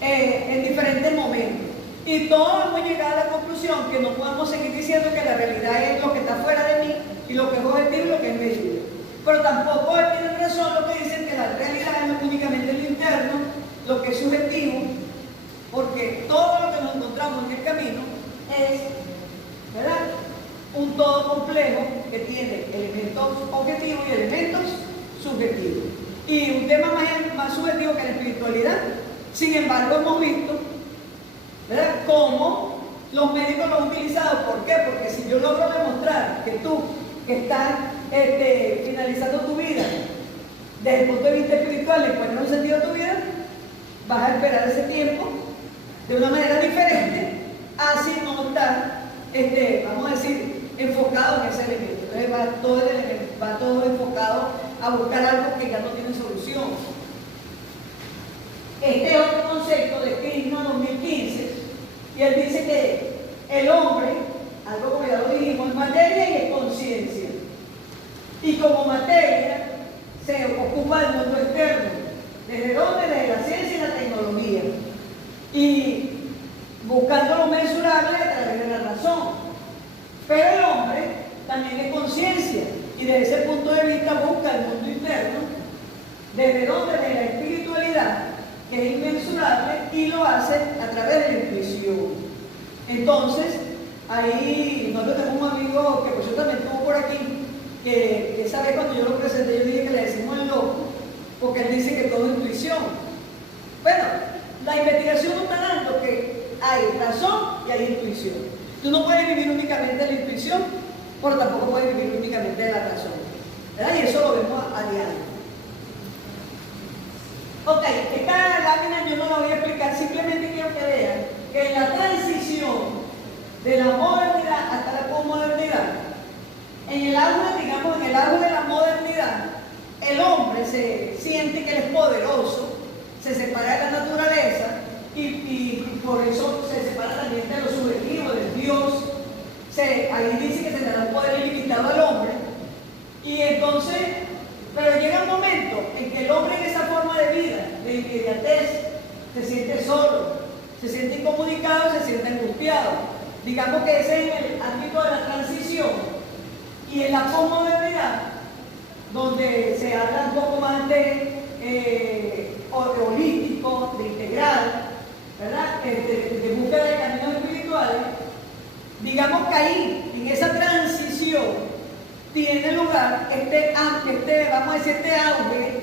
En diferentes momentos, y todos hemos llegado a la conclusión que no podemos seguir diciendo que la realidad es lo que está fuera de mí y lo que es objetivo y lo que es medible. Pero tampoco tienen razón los que dicen que la realidad es únicamente lo interno, lo que es subjetivo, porque todo lo que nos encontramos en el camino es, ¿verdad?, un todo complejo que tiene elementos objetivos y elementos subjetivos. Y un tema más subjetivo que la espiritualidad. Sin embargo, hemos visto, ¿verdad?, cómo los médicos lo han utilizado. ¿Por qué? Porque si yo logro demostrar que tú, que estás finalizando tu vida desde el punto de vista espiritual, le encuentras un sentido a tu vida, vas a esperar ese tiempo de una manera diferente, así no estar, vamos a decir, enfocado en ese elemento. Entonces va todo enfocado a buscar algo que ya no tiene solución. Este es otro concepto de Krishna 2015, y él dice que el hombre, algo como ya lo dijimos, es materia y es conciencia. Y como materia se ocupa del mundo externo. ¿Desde dónde? Desde la ciencia y la tecnología. Y buscando lo mensurable a través de la razón. Pero el hombre también es conciencia y desde ese punto de vista busca el mundo interno, desde donde de la espiritualidad, que es inmensurable, y lo hace a través de la intuición. Entonces, ahí nosotros tenemos un amigo que por cierto también estuvo por aquí, que esa vez cuando yo lo presenté, yo dije que le decimos el loco, porque él dice que todo es intuición. Bueno, la investigación nos está dando que hay razón y hay intuición. Tú no puedes vivir únicamente de la intuición, pero tampoco puedes vivir únicamente de la razón, ¿verdad? Y eso lo vemos a diario. Ok, esta lámina yo no la voy a explicar, simplemente quiero que vean que en la transición de la modernidad hasta la posmodernidad, en el auge, digamos, en el auge de la modernidad, el hombre se siente que él es poderoso, se separa de la naturaleza y por eso se separa también de lo subjetivo, del Dios. Ahí dice que se le da un poder ilimitado al hombre. Y entonces, pero llega un momento en que el hombre en esa forma de vida, de inmediatez, se siente solo, se siente incomunicado, se siente angustiado. Digamos que ese es el ámbito de la transición. Y en la posmodernidad, donde se habla un poco más de holístico, de integral, ¿verdad? De búsqueda de caminos espirituales, digamos que ahí, en esa transición, tiene lugar vamos a decir, este auge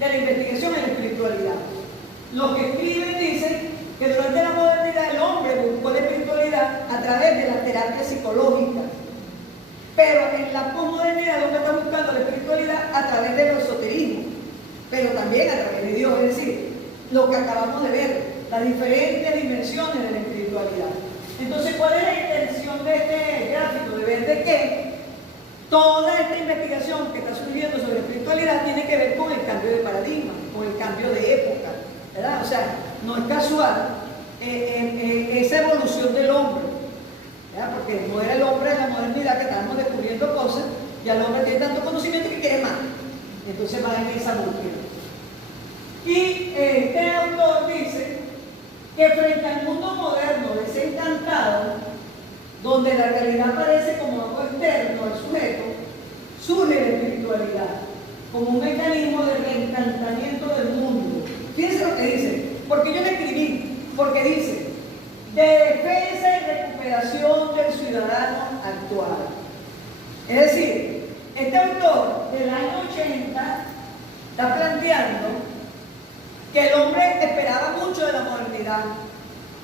de la investigación en la espiritualidad. Los que escriben dicen que durante la modernidad el hombre buscó la espiritualidad a través de la terapia psicológica. Pero en la posmodernidad el hombre está buscando la espiritualidad a través del esoterismo, pero también a través de Dios, es decir, lo que acabamos de ver, las diferentes dimensiones de la espiritualidad. Entonces, ¿cuál es la intención de este gráfico? De ver de que toda esta investigación que está surgiendo sobre espiritualidad tiene que ver con el cambio de paradigma, con el cambio de época, ¿verdad? O sea, no es casual esa evolución del hombre, ¿verdad? Porque no era el hombre de la modernidad que estábamos descubriendo cosas, y el hombre tiene tanto conocimiento que quiere más. Entonces va en esa búsqueda. Y este autor dice que frente al mundo moderno desencantado, donde la realidad aparece como algo externo al sujeto, surge la espiritualidad como un mecanismo de reencantamiento del mundo. Fíjense lo que dice, porque yo le escribí, porque dice, de defensa y recuperación del ciudadano actual. Es decir, este autor del año 80 está planteando que el hombre esperaba mucho de la modernidad,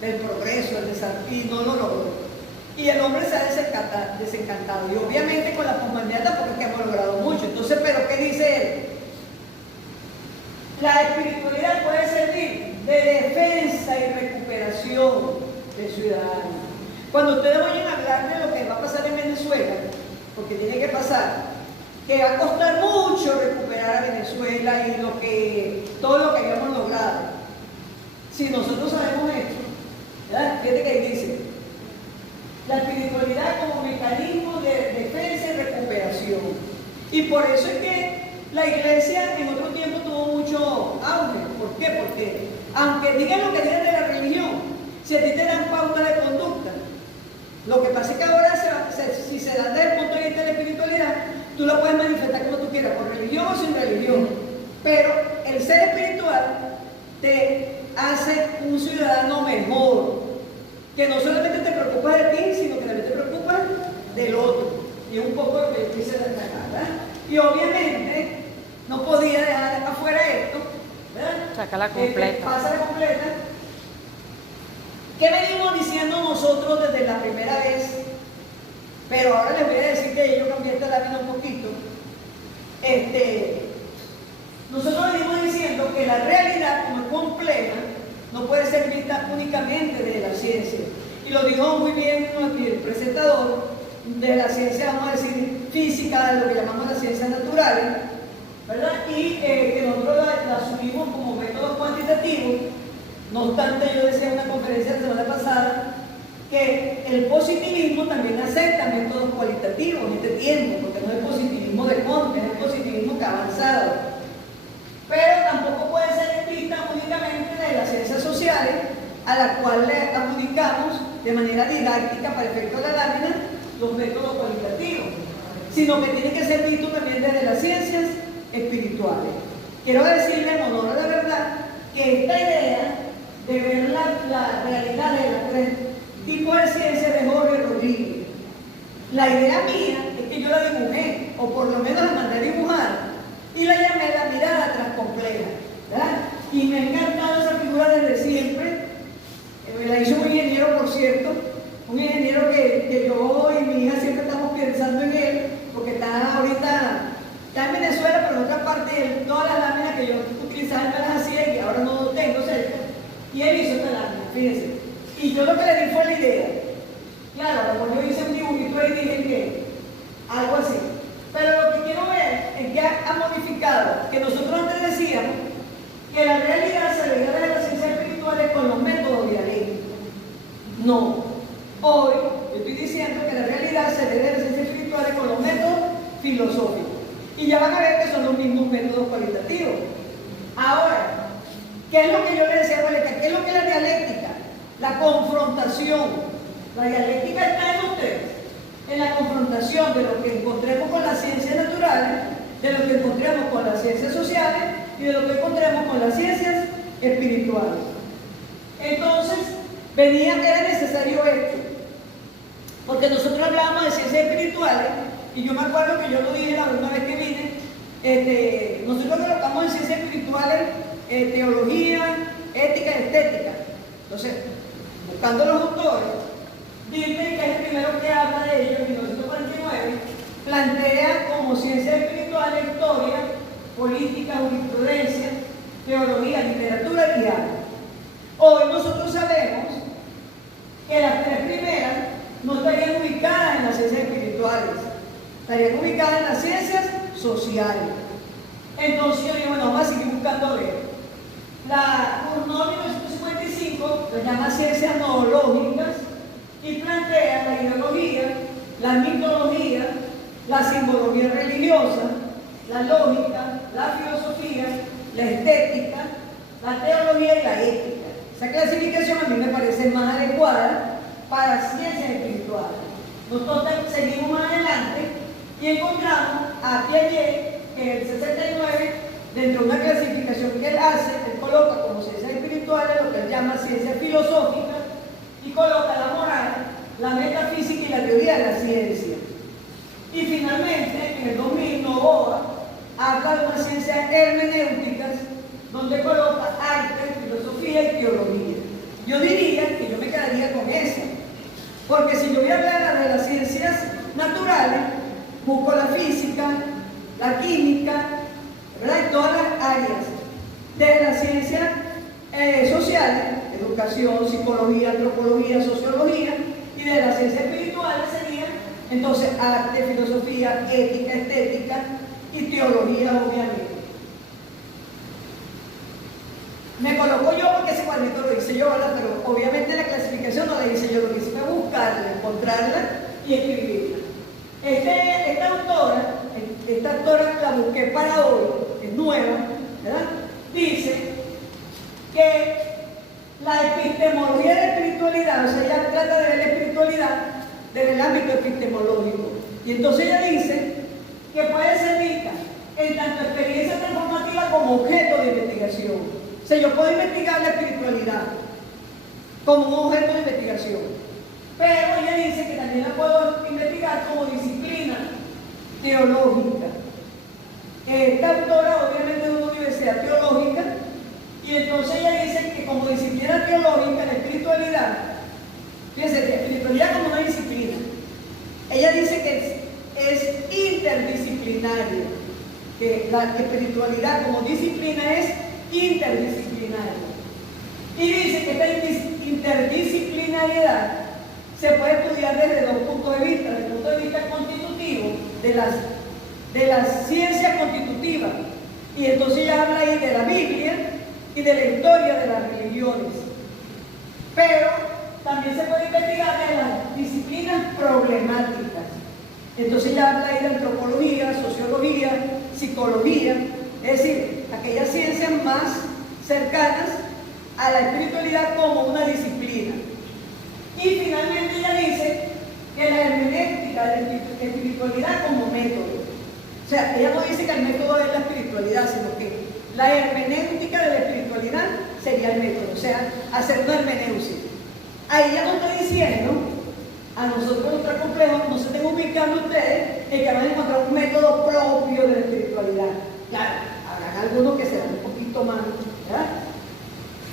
del progreso, del desarrollo, y no lo logró. Y el hombre se ha desencantado. Y obviamente con la posmodernidad tampoco es que hemos logrado mucho. Entonces, ¿pero qué dice él? La espiritualidad puede servir de defensa y recuperación del ciudadano. Cuando ustedes vayan a hablar de lo que va a pasar en Venezuela, porque tiene que pasar, que va a costar mucho recuperar a Venezuela y todo lo que habíamos logrado. Si nosotros sabemos esto, ¿verdad? Fíjate que ahí dice, la espiritualidad como mecanismo de defensa y recuperación. Y por eso es que la iglesia en otro tiempo tuvo mucho auge. ¿Por qué? Porque aunque digan lo que digan de la religión, si a ti te dan pauta de conducta, lo que pasa es que ahora si se dan desde el punto de vista de la espiritualidad, tú la puedes manifestar como tú quieras, por religión o sin religión. Pero el ser espiritual te hace un ciudadano mejor, que no solamente te preocupa de ti, sino que también te preocupa del otro. Y es un poco lo que yo quise destacar, ¿verdad? Y obviamente no podía dejar afuera esto, ¿verdad? Sácala completa. Pásala completa. ¿Qué venimos diciendo nosotros desde la primera vez? Pero ahora les voy a decir que yo cambié esta lámina un poquito. Nosotros venimos diciendo que la realidad, como es compleja, no puede ser vista únicamente desde la ciencia. Y lo dijo muy bien el presentador de la ciencia, vamos a decir, física, de lo que llamamos las ciencias naturales, ¿verdad? Y que nosotros la asumimos como métodos cuantitativos. No obstante, yo decía en una conferencia la semana pasada que el positivismo también acepta métodos cualitativos en este tiempo, porque no es el positivismo de Comte, es el positivismo que ha avanzado. Pero tampoco puede ser vista únicamente de las ciencias sociales, a la cual le adjudicamos de manera didáctica para efecto de la lámina los métodos cualitativos, sino que tiene que ser visto también desde las ciencias espirituales. Quiero decirle en honor a la verdad que esta idea de ver la realidad de las tres tipos de ciencias de Jorge Rodríguez, la idea mía es que yo la dibujé, o por lo menos la mandé a dibujar, y la llamé la mirada transcompleja, ¿verdad? Y me ha encantado esa figura desde siempre. Me la hizo un ingeniero, por cierto, un ingeniero que yo y mi hija siempre estamos pensando en él, porque está ahorita, está en Venezuela, pero en otra parte, todas las láminas que yo utilizaba me las hacía y ahora no lo tengo cerca, y él hizo esta lámina, fíjense. Y yo lo que le di fue la idea. Claro, cuando yo hice un dibujito ahí dije que algo así. Pero lo que quiero ver es que ha modificado, que nosotros antes decíamos que la realidad se veía desde las ciencias espirituales con los métodos dialécticos. No. Hoy yo estoy diciendo que la realidad se ve desde las ciencias espirituales con los métodos filosóficos. Y ya van a ver que son los mismos métodos cualitativos. Ahora, ¿qué es lo que yo le decía a Violeta? ¿Qué es lo que es la dialéctica? La confrontación. La dialéctica está en ustedes, en la confrontación de lo que encontremos con las ciencias naturales, de lo que encontremos con las ciencias sociales y de lo que encontremos con las ciencias espirituales. Entonces, era necesario esto, porque nosotros hablábamos de ciencias espirituales, y yo me acuerdo que yo lo dije la última vez que vine, nosotros colocamos en ciencias espirituales teología, ética y estética. Entonces, buscando los autores, Dilthey, que es el primero que habla de ello, en 1949, plantea como ciencias espirituales historia, política, jurisprudencia, teología, literatura y arte. Hoy nosotros sabemos que las tres primeras no estarían ubicadas en las ciencias espirituales, estarían ubicadas en las ciencias sociales. Entonces yo digo, bueno, vamos a seguir buscando a ver. La Cournot 1955 lo llama ciencias noológicas y plantea la ideología, la mitología, la simbología religiosa, la lógica, la filosofía, la estética, la teología y la ética. Esa clasificación a mí me parece más adecuada para ciencias espirituales. Nosotros seguimos más adelante y encontramos a Piaget, que en el 69, dentro de una clasificación que él hace, él coloca como ciencias espirituales lo que él llama ciencias filosóficas y coloca la moral, la metafísica y la teoría de la ciencia. Y finalmente, en el 2000, Novoa habla de unas ciencias hermenéuticas donde coloca arte, filosofía y teología. Yo diría que yo me quedaría con esa, porque si yo voy a hablar de las ciencias naturales, busco la física, la química, ¿verdad? Y todas las áreas de las ciencias sociales, educación, psicología, antropología, sociología, y de las ciencias espirituales serían entonces arte, filosofía, ética, estética y teología, obviamente. Me coloco yo porque ese cuadrito lo hice yo, ¿verdad? Pero obviamente la clasificación no la hice yo, lo que hice fue buscarla, encontrarla y escribirla. Esta autora la busqué para hoy, es nueva, ¿verdad? Dice que la epistemología de la espiritualidad, o sea, ella trata de ver la espiritualidad desde el ámbito epistemológico. Y entonces ella dice que puede ser vista en tanto experiencia transformativa como objeto de investigación. O sea, yo puedo investigar la espiritualidad como un objeto de investigación, pero ella dice que también la puedo investigar como disciplina teológica. Esta autora obviamente es de una universidad teológica, y entonces ella dice que como disciplina teológica la espiritualidad, fíjense, la espiritualidad como una disciplina, ella dice que es interdisciplinaria, que la espiritualidad como disciplina es interdisciplinaria. Y dice que esta interdisciplinariedad se puede estudiar desde dos puntos de vista: desde el punto de vista constitutivo, de las ciencias constitutivas, y entonces ella habla ahí de la Biblia y de la historia de las religiones, pero también se puede investigar de las disciplinas problemáticas. Entonces ella habla ahí de antropología, sociología, psicología, es decir, aquellas ciencias más cercanas a la espiritualidad como una disciplina. Y finalmente ella dice que la hermenéutica la espiritualidad como método. O sea, ella no dice que el método es la espiritualidad, sino que la hermenéutica de la espiritualidad sería el método, o sea, hacer una hermeneusis. Ahí ya no estoy diciendo, a nosotros nuestro complejo, no se estén ubicando ustedes en que van a encontrar un método propio de la espiritualidad. Claro, habrán algunos que serán un poquito más, ¿verdad?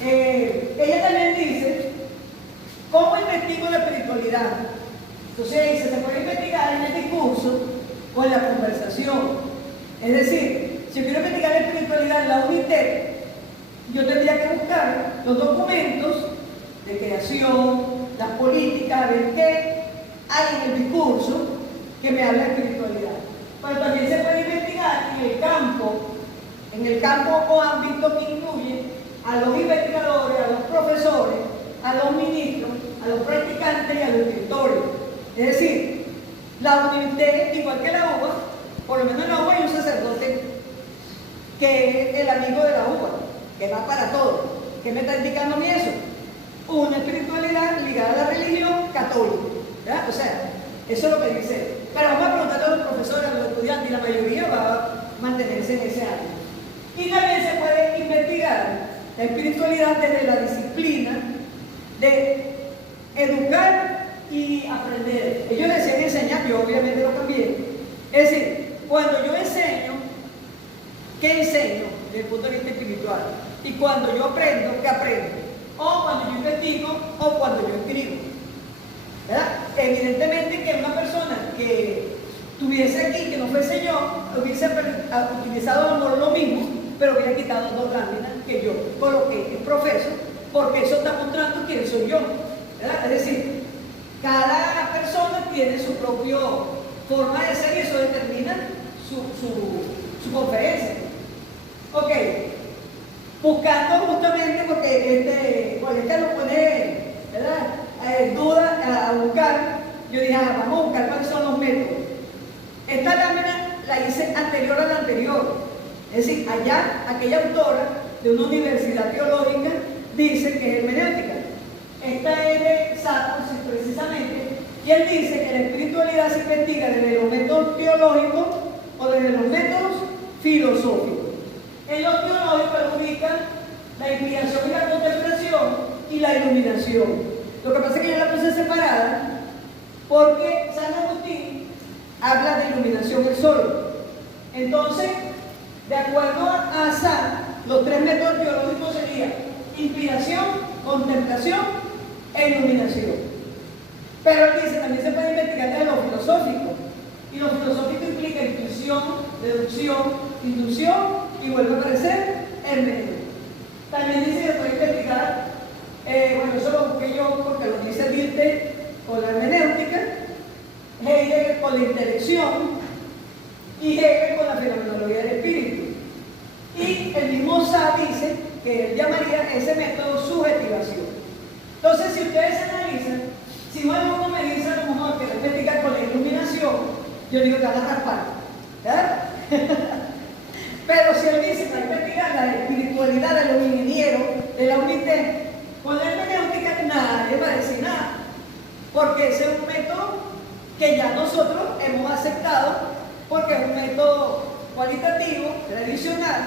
Ella también dice, ¿cómo investigo la espiritualidad? Entonces dice, se puede investigar en el discurso o en la conversación. Es decir, si yo quiero investigar la espiritualidad en la UNITEC, yo tendría que buscar los documentos de creación, las políticas, ver qué hay en el discurso que me habla de espiritualidad. Pero también se puede investigar en el campo o ámbito que incluye a los investigadores, a los profesores, a los ministros, a los practicantes y a los escritores. Es decir, la UNITEC, igual que la UBA, por lo menos en la UBA hay un sacerdote que es el amigo de la UBA, que va para todo. ¿Qué me está indicando a mí eso? Una espiritualidad ligada a la religión católica, ¿verdad? O sea, eso es lo que dice. Pero vamos a preguntarle a los profesores, a los estudiantes, y la mayoría va a mantenerse en ese ámbito. Y también se puede investigar la espiritualidad desde la disciplina de educar y aprender. Ellos decían enseñar, yo obviamente lo cambié. Es decir, cuando yo enseño, ¿qué enseño desde el punto de vista espiritual? Y cuando yo aprendo, ¿qué aprendo? O cuando yo investigo, o cuando yo escribo. ¿Verdad? Evidentemente que una persona que estuviese aquí, que no fuese yo, hubiese utilizado a lo mejor lo mismo, pero hubiera quitado 2 láminas que yo coloqué en profeso, porque eso está mostrando quién soy yo. ¿Verdad? Es decir, cada persona tiene su propia forma de ser y eso determina su conferencia. Ok, buscando justamente, porque Juanita lo pone, ¿verdad? Duda a buscar, yo dije, vamos a buscar cuáles son los métodos. Esta lámina la hice anterior a la anterior, es decir, allá, aquella autora de una universidad teológica dice que es hermenéutica. Esta es de Sartre, precisamente, y él dice que la espiritualidad se investiga desde los métodos teológicos o desde los métodos filosóficos. En los teológicos ubican la inspiración y la contemplación y la iluminación. Lo que pasa es que yo la puse separada porque San Agustín habla de iluminación del sol. Entonces, de acuerdo a San, los 3 métodos teológicos serían inspiración, contemplación e iluminación. Pero él dice, también se puede investigar desde lo filosófico. Y lo filosófico implica intuición, deducción, inducción y vuelve a aparecer hermenéutica. También dice que se puede investigar, bueno, eso lo busqué yo porque lo dice Dilthey con la hermenéutica, Heidegger con la intelección y Hegel con la fenomenología del espíritu. Y el mismo Sá dice que él llamaría ese método subjetivación. Entonces, si ustedes analizan, si uno me dice a lo mejor que lo investiga con la iluminación, yo digo que van a raspar, ¿verdad? Pero si él dice que va a investigar la espiritualidad de los ingenieros de la UNITEC, con la hermenéutica nadie va a decir nada, porque ese es un método que ya nosotros hemos aceptado, porque es un método cualitativo, tradicional.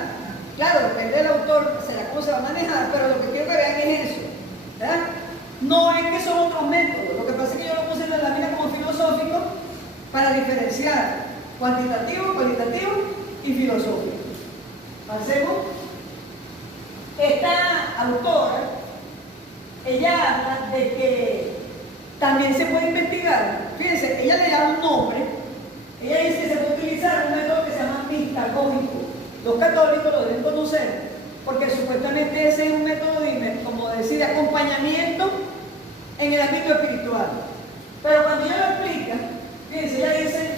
Claro, depende del autor, será cómo se va a manejar, pero lo que quiero que vean es eso, ¿verdad? No es que son otros métodos, lo que pasa es que yo lo puse en la lámina como filosófico para diferenciar cuantitativo, cualitativo y filosófico. Pasemos. Esta autora, ella habla de que también se puede investigar, fíjense, ella le da un nombre, ella dice que se puede utilizar un método que se llama mistagógico. Los católicos lo deben conocer, porque supuestamente ese es un método, como decir, de acompañamiento en el ámbito espiritual. Pero cuando ella lo explica, fíjense, ella dice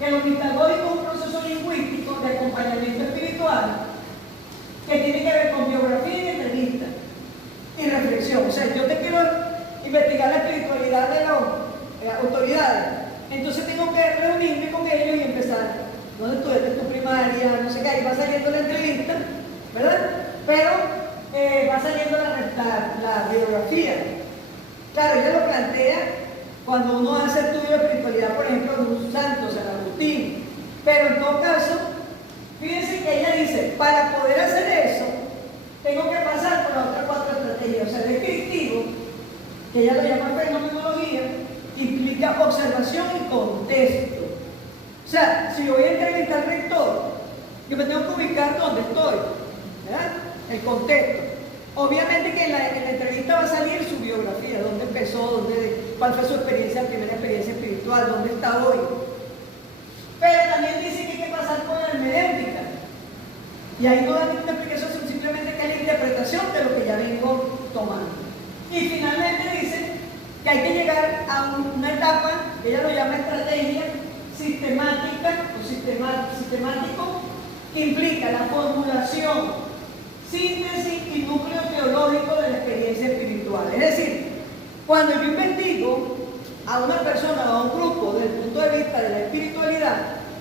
que lo mistagógico es un proceso lingüístico de acompañamiento espiritual que tiene que ver con biografía y entrevista y reflexión. O sea, yo te quiero investigar la espiritualidad de las autoridades, entonces tengo que reunirme con ellos y empezar. ¿Dónde estudiaste tu primaria? No sé qué, ahí va saliendo la entrevista, ¿verdad? Pero va saliendo la biografía. Claro, ella lo plantea cuando uno hace estudio de espiritualidad, por ejemplo, de un santo, San Agustín. Pero en todo caso, fíjense que ella dice, para poder hacer eso, tengo que pasar por las otras 4 estrategias. O sea, el descriptivo, que ella lo llama fenomenología, implica observación y contexto. O sea, si yo voy a entrevistar al rector, yo me tengo que ubicar dónde estoy, ¿verdad? El contexto. Obviamente que en la entrevista va a salir su biografía, dónde empezó, cuál fue su experiencia, primera experiencia espiritual, dónde está hoy. Pero también dice que hay que pasar por la hermenéutica. Y ahí no da ninguna explicación, simplemente que es la interpretación de lo que ya vengo tomando. Y finalmente dice que hay que llegar a una etapa, que ella lo llama estrategia sistemática o sistemático, que implica la formulación, síntesis y núcleo teológico de la experiencia espiritual. Es decir, cuando yo investigo a una persona o a un grupo desde el punto de vista de la espiritualidad,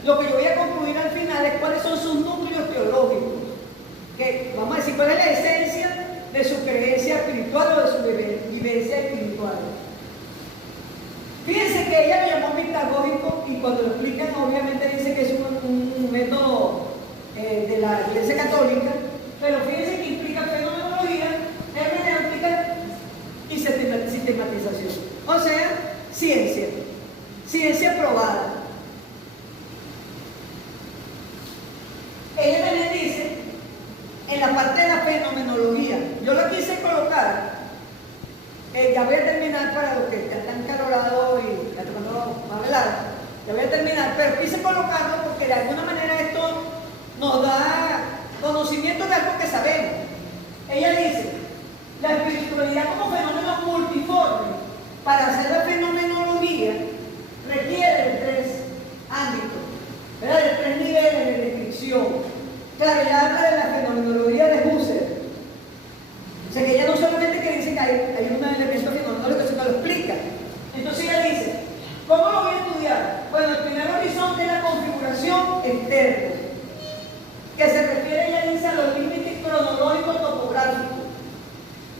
lo que yo voy a concluir al final es cuáles son sus núcleos teológicos, que vamos a decir cuál es la esencia de su creencia espiritual o de su vivencia espiritual. Fíjense que ella lo llamó mitagógico y cuando lo explican obviamente dice que es un método de la Iglesia Católica, pero fíjense que implica fenomenología, hermenéutica y sistematización. O sea, ciencia probada. Ella también dice, en la parte de la fenomenología, yo lo quise colocar, ya voy a terminar para los que están calorados y ya tomando más velado, ya voy a terminar, pero quise colocarlo porque de alguna manera esto nos da conocimiento de algo que sabemos. Ella dice, la espiritualidad como fenómeno multiforme, para hacer la fenomenología, requiere de 3 ámbitos, ¿verdad? De 3 niveles de descripción. Claro, ella habla de la fenomenología de Husserl. O sea que ella no solamente que dice que hay un elemento fenomenológico, sino que lo explica. Entonces ella dice, ¿cómo lo voy a estudiar? Bueno, el primer horizonte es la configuración externa, que se refiere, ella dice, a los límites cronológicos topográficos,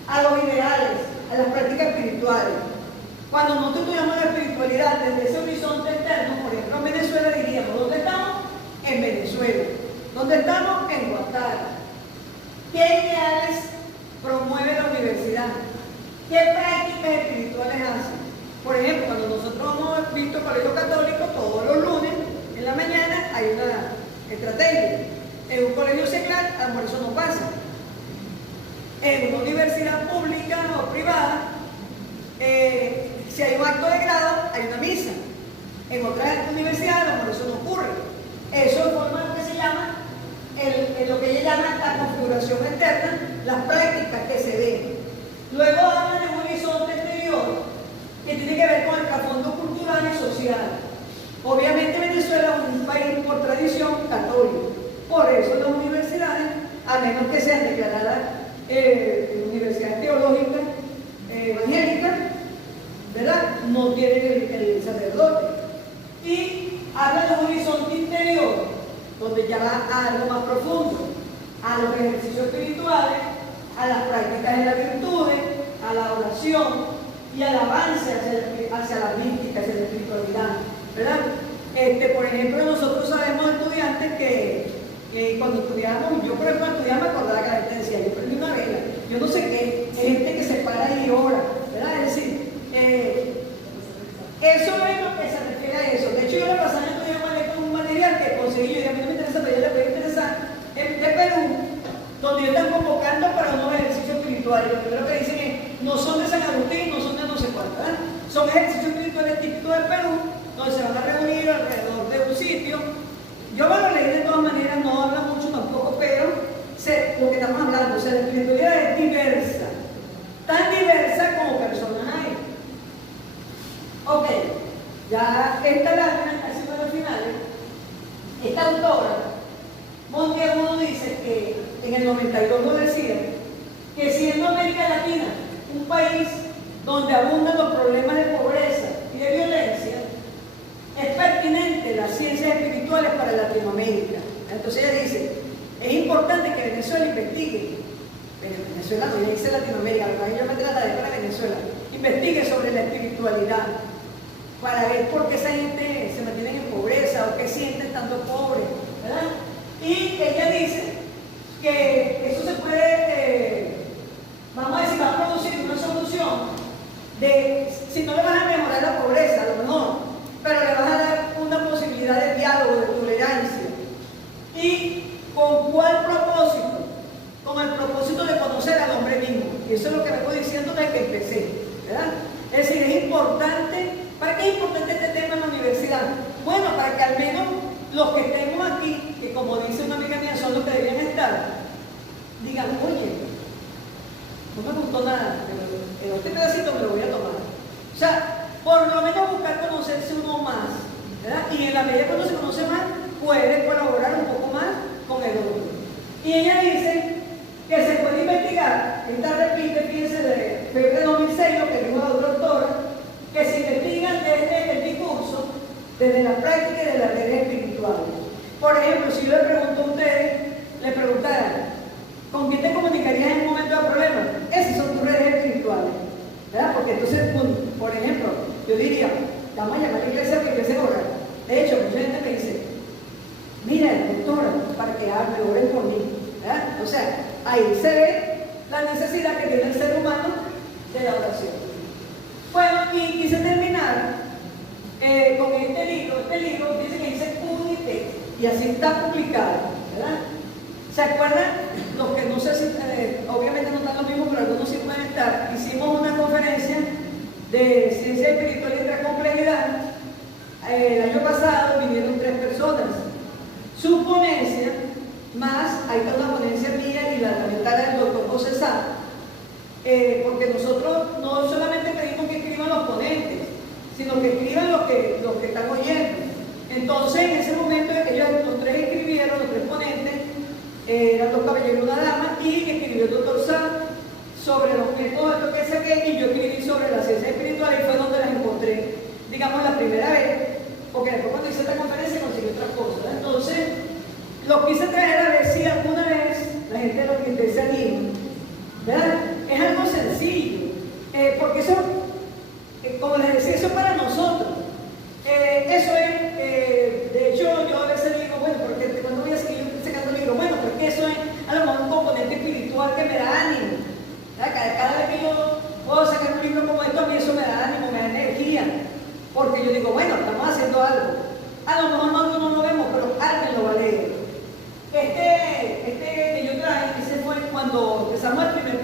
a los ideales, a las prácticas espirituales. Cuando nosotros estudiamos la espiritualidad desde ese horizonte externo, por ejemplo en Venezuela diríamos, ¿dónde estamos? En Venezuela. ¿Dónde estamos? En Guatemala. ¿Qué ideales promueve la universidad? ¿Qué prácticas espirituales hacen? Por ejemplo, cuando nosotros hemos visto colegio católico, todos los lunes en la mañana hay una estrategia. En un colegio secular, a lo mejor eso no pasa. En una universidad pública o privada, si hay un acto de grado, hay una misa. En otras universidades, a lo mejor eso no ocurre. Eso forma lo que se llama, lo que ella llama la configuración externa, las prácticas que se ven. Luego habla de un horizonte exterior que tiene que ver con el trasfondo cultural y social. Obviamente Venezuela es un país por tradición católico. Por eso las universidades, a menos que sean declaradas universidades teológicas evangélicas, ¿verdad?, no tienen el sacerdote. Y habla de un horizonte interior, donde ya va a algo más profundo, a los ejercicios espirituales, a las prácticas de las virtudes, a la oración y al avance hacia la mística, hacia la espiritualidad, ¿verdad? Por ejemplo, nosotros sabemos estudiantes que cuando estudiamos, yo por ejemplo estudiaba, me acordaba que la gente decía, yo prendí una vela, yo no sé qué, hay gente que se para y ora, ¿verdad? Es decir, eso es lo que se refiere a eso. De hecho, yo la pasada estudié con un material que conseguí, yo dije, a mí no me interesa, pero ya le puede interesar, de Perú, donde ellos están convocando para unos ejercicios espirituales. Lo primero que dicen es, no son de San Agustín, no son de no sé cuánto, ¿verdad? Son ejercicios espirituales típicos de Perú, donde se van a reunir alrededor de un sitio. Yo me lo leí de todas maneras, no habla mucho tampoco, pero sé lo que estamos hablando. O sea, la espiritualidad es diversa, tan diversa como personas hay. Ok, ya esta lámina, casi para los finales, esta autora, Monteagudo, dice que en el 92 lo decía, que siendo América Latina un país donde abundan los problemas de pobreza y de violencia, es pertinente las ciencias espirituales para Latinoamérica. Entonces ella dice, es importante que Venezuela investigue, pero Venezuela no, ella dice Latinoamérica, lo que yo me la tarea para Venezuela, investigue sobre la espiritualidad, para ver por qué esa gente se mantiene en pobreza o qué sienten tanto pobres, ¿verdad? Y ella dice que eso se puede, vamos a decir, va a producir una solución de, si no le vas a mejorar la pobreza, a lo mejor, pero le vas a dar una posibilidad de diálogo, de tolerancia. ¿Y con cuál propósito? Con el propósito de conocer al hombre mismo. Y eso es lo que vengo diciendo desde que empecé, ¿verdad? Es decir, es importante. ¿Para qué es importante este tema en la universidad? Bueno, para que al menos los que estemos aquí, que como dice una amiga mía, son los que deberían estar, digan, oye, no me gustó nada, pero este pedacito me lo voy a tomar. O sea, por lo menos buscar conocerse uno más, ¿verdad? Y en la medida que uno se conoce más, puede colaborar un poco más con el otro. Y ella dice que se puede investigar, esta repite, fíjense, de febrero de 2006, lo que dijo la doctora, que se investiga desde el discurso, desde la práctica y de las redes espirituales. Por ejemplo, si yo le pregunto a ustedes, le preguntara, ¿con quién te comunicarías en un momento de problema? Esas son tus redes espirituales, ¿verdad? Porque entonces, por ejemplo, yo diría, vamos a llamar a la iglesia porque iglesia orar. De hecho, mucha gente me dice, mira, doctora, para que hable, oren por mí, ¿verdad? O sea, ahí se ve la necesidad que tiene el ser humano de la oración. Bueno, y quise terminar con este libro. Este libro dice que dice Unite, y así está publicado, ¿verdad? ¿Se acuerdan? Los que no sé si, obviamente no están los mismos, pero algunos sí pueden estar. Hicimos una conferencia de ciencia espiritual y otra complejidad. El año pasado vinieron 3 personas. Su ponencia, más, ahí está una ponencia mía y la lamentada del doctor José Sá, porque nosotros no solamente pedimos que escriban los ponentes, sino que escriban los que están oyendo. Entonces, en ese momento ellos, los 3 escribieron, los 3 ponentes, eran 2 caballeros y una dama, y escribió el doctor Sá sobre los métodos de lo que saqué, y yo escribí sobre la ciencia espiritual, y fue donde las encontré, digamos, la primera vez, porque después cuando hice esta conferencia conseguí otras cosas. Entonces, lo quise traer a ver si alguna vez la gente lo que se anima, ¿verdad? Es algo sencillo, porque eso, como les decía, eso es para nosotros. Eso es, de hecho, yo a veces digo, bueno, porque cuando voy a seguir sacando libros, bueno, porque eso es a lo mejor un componente espiritual que me da ánimo. Cada vez que yo puedo sacar un libro como esto, a mí eso me da ánimo, me da energía, porque yo digo, bueno, estamos haciendo algo. A lo mejor nosotros no lo vemos, pero alguien lo va a leer. Este que yo traje, ese fue cuando empezamos el primer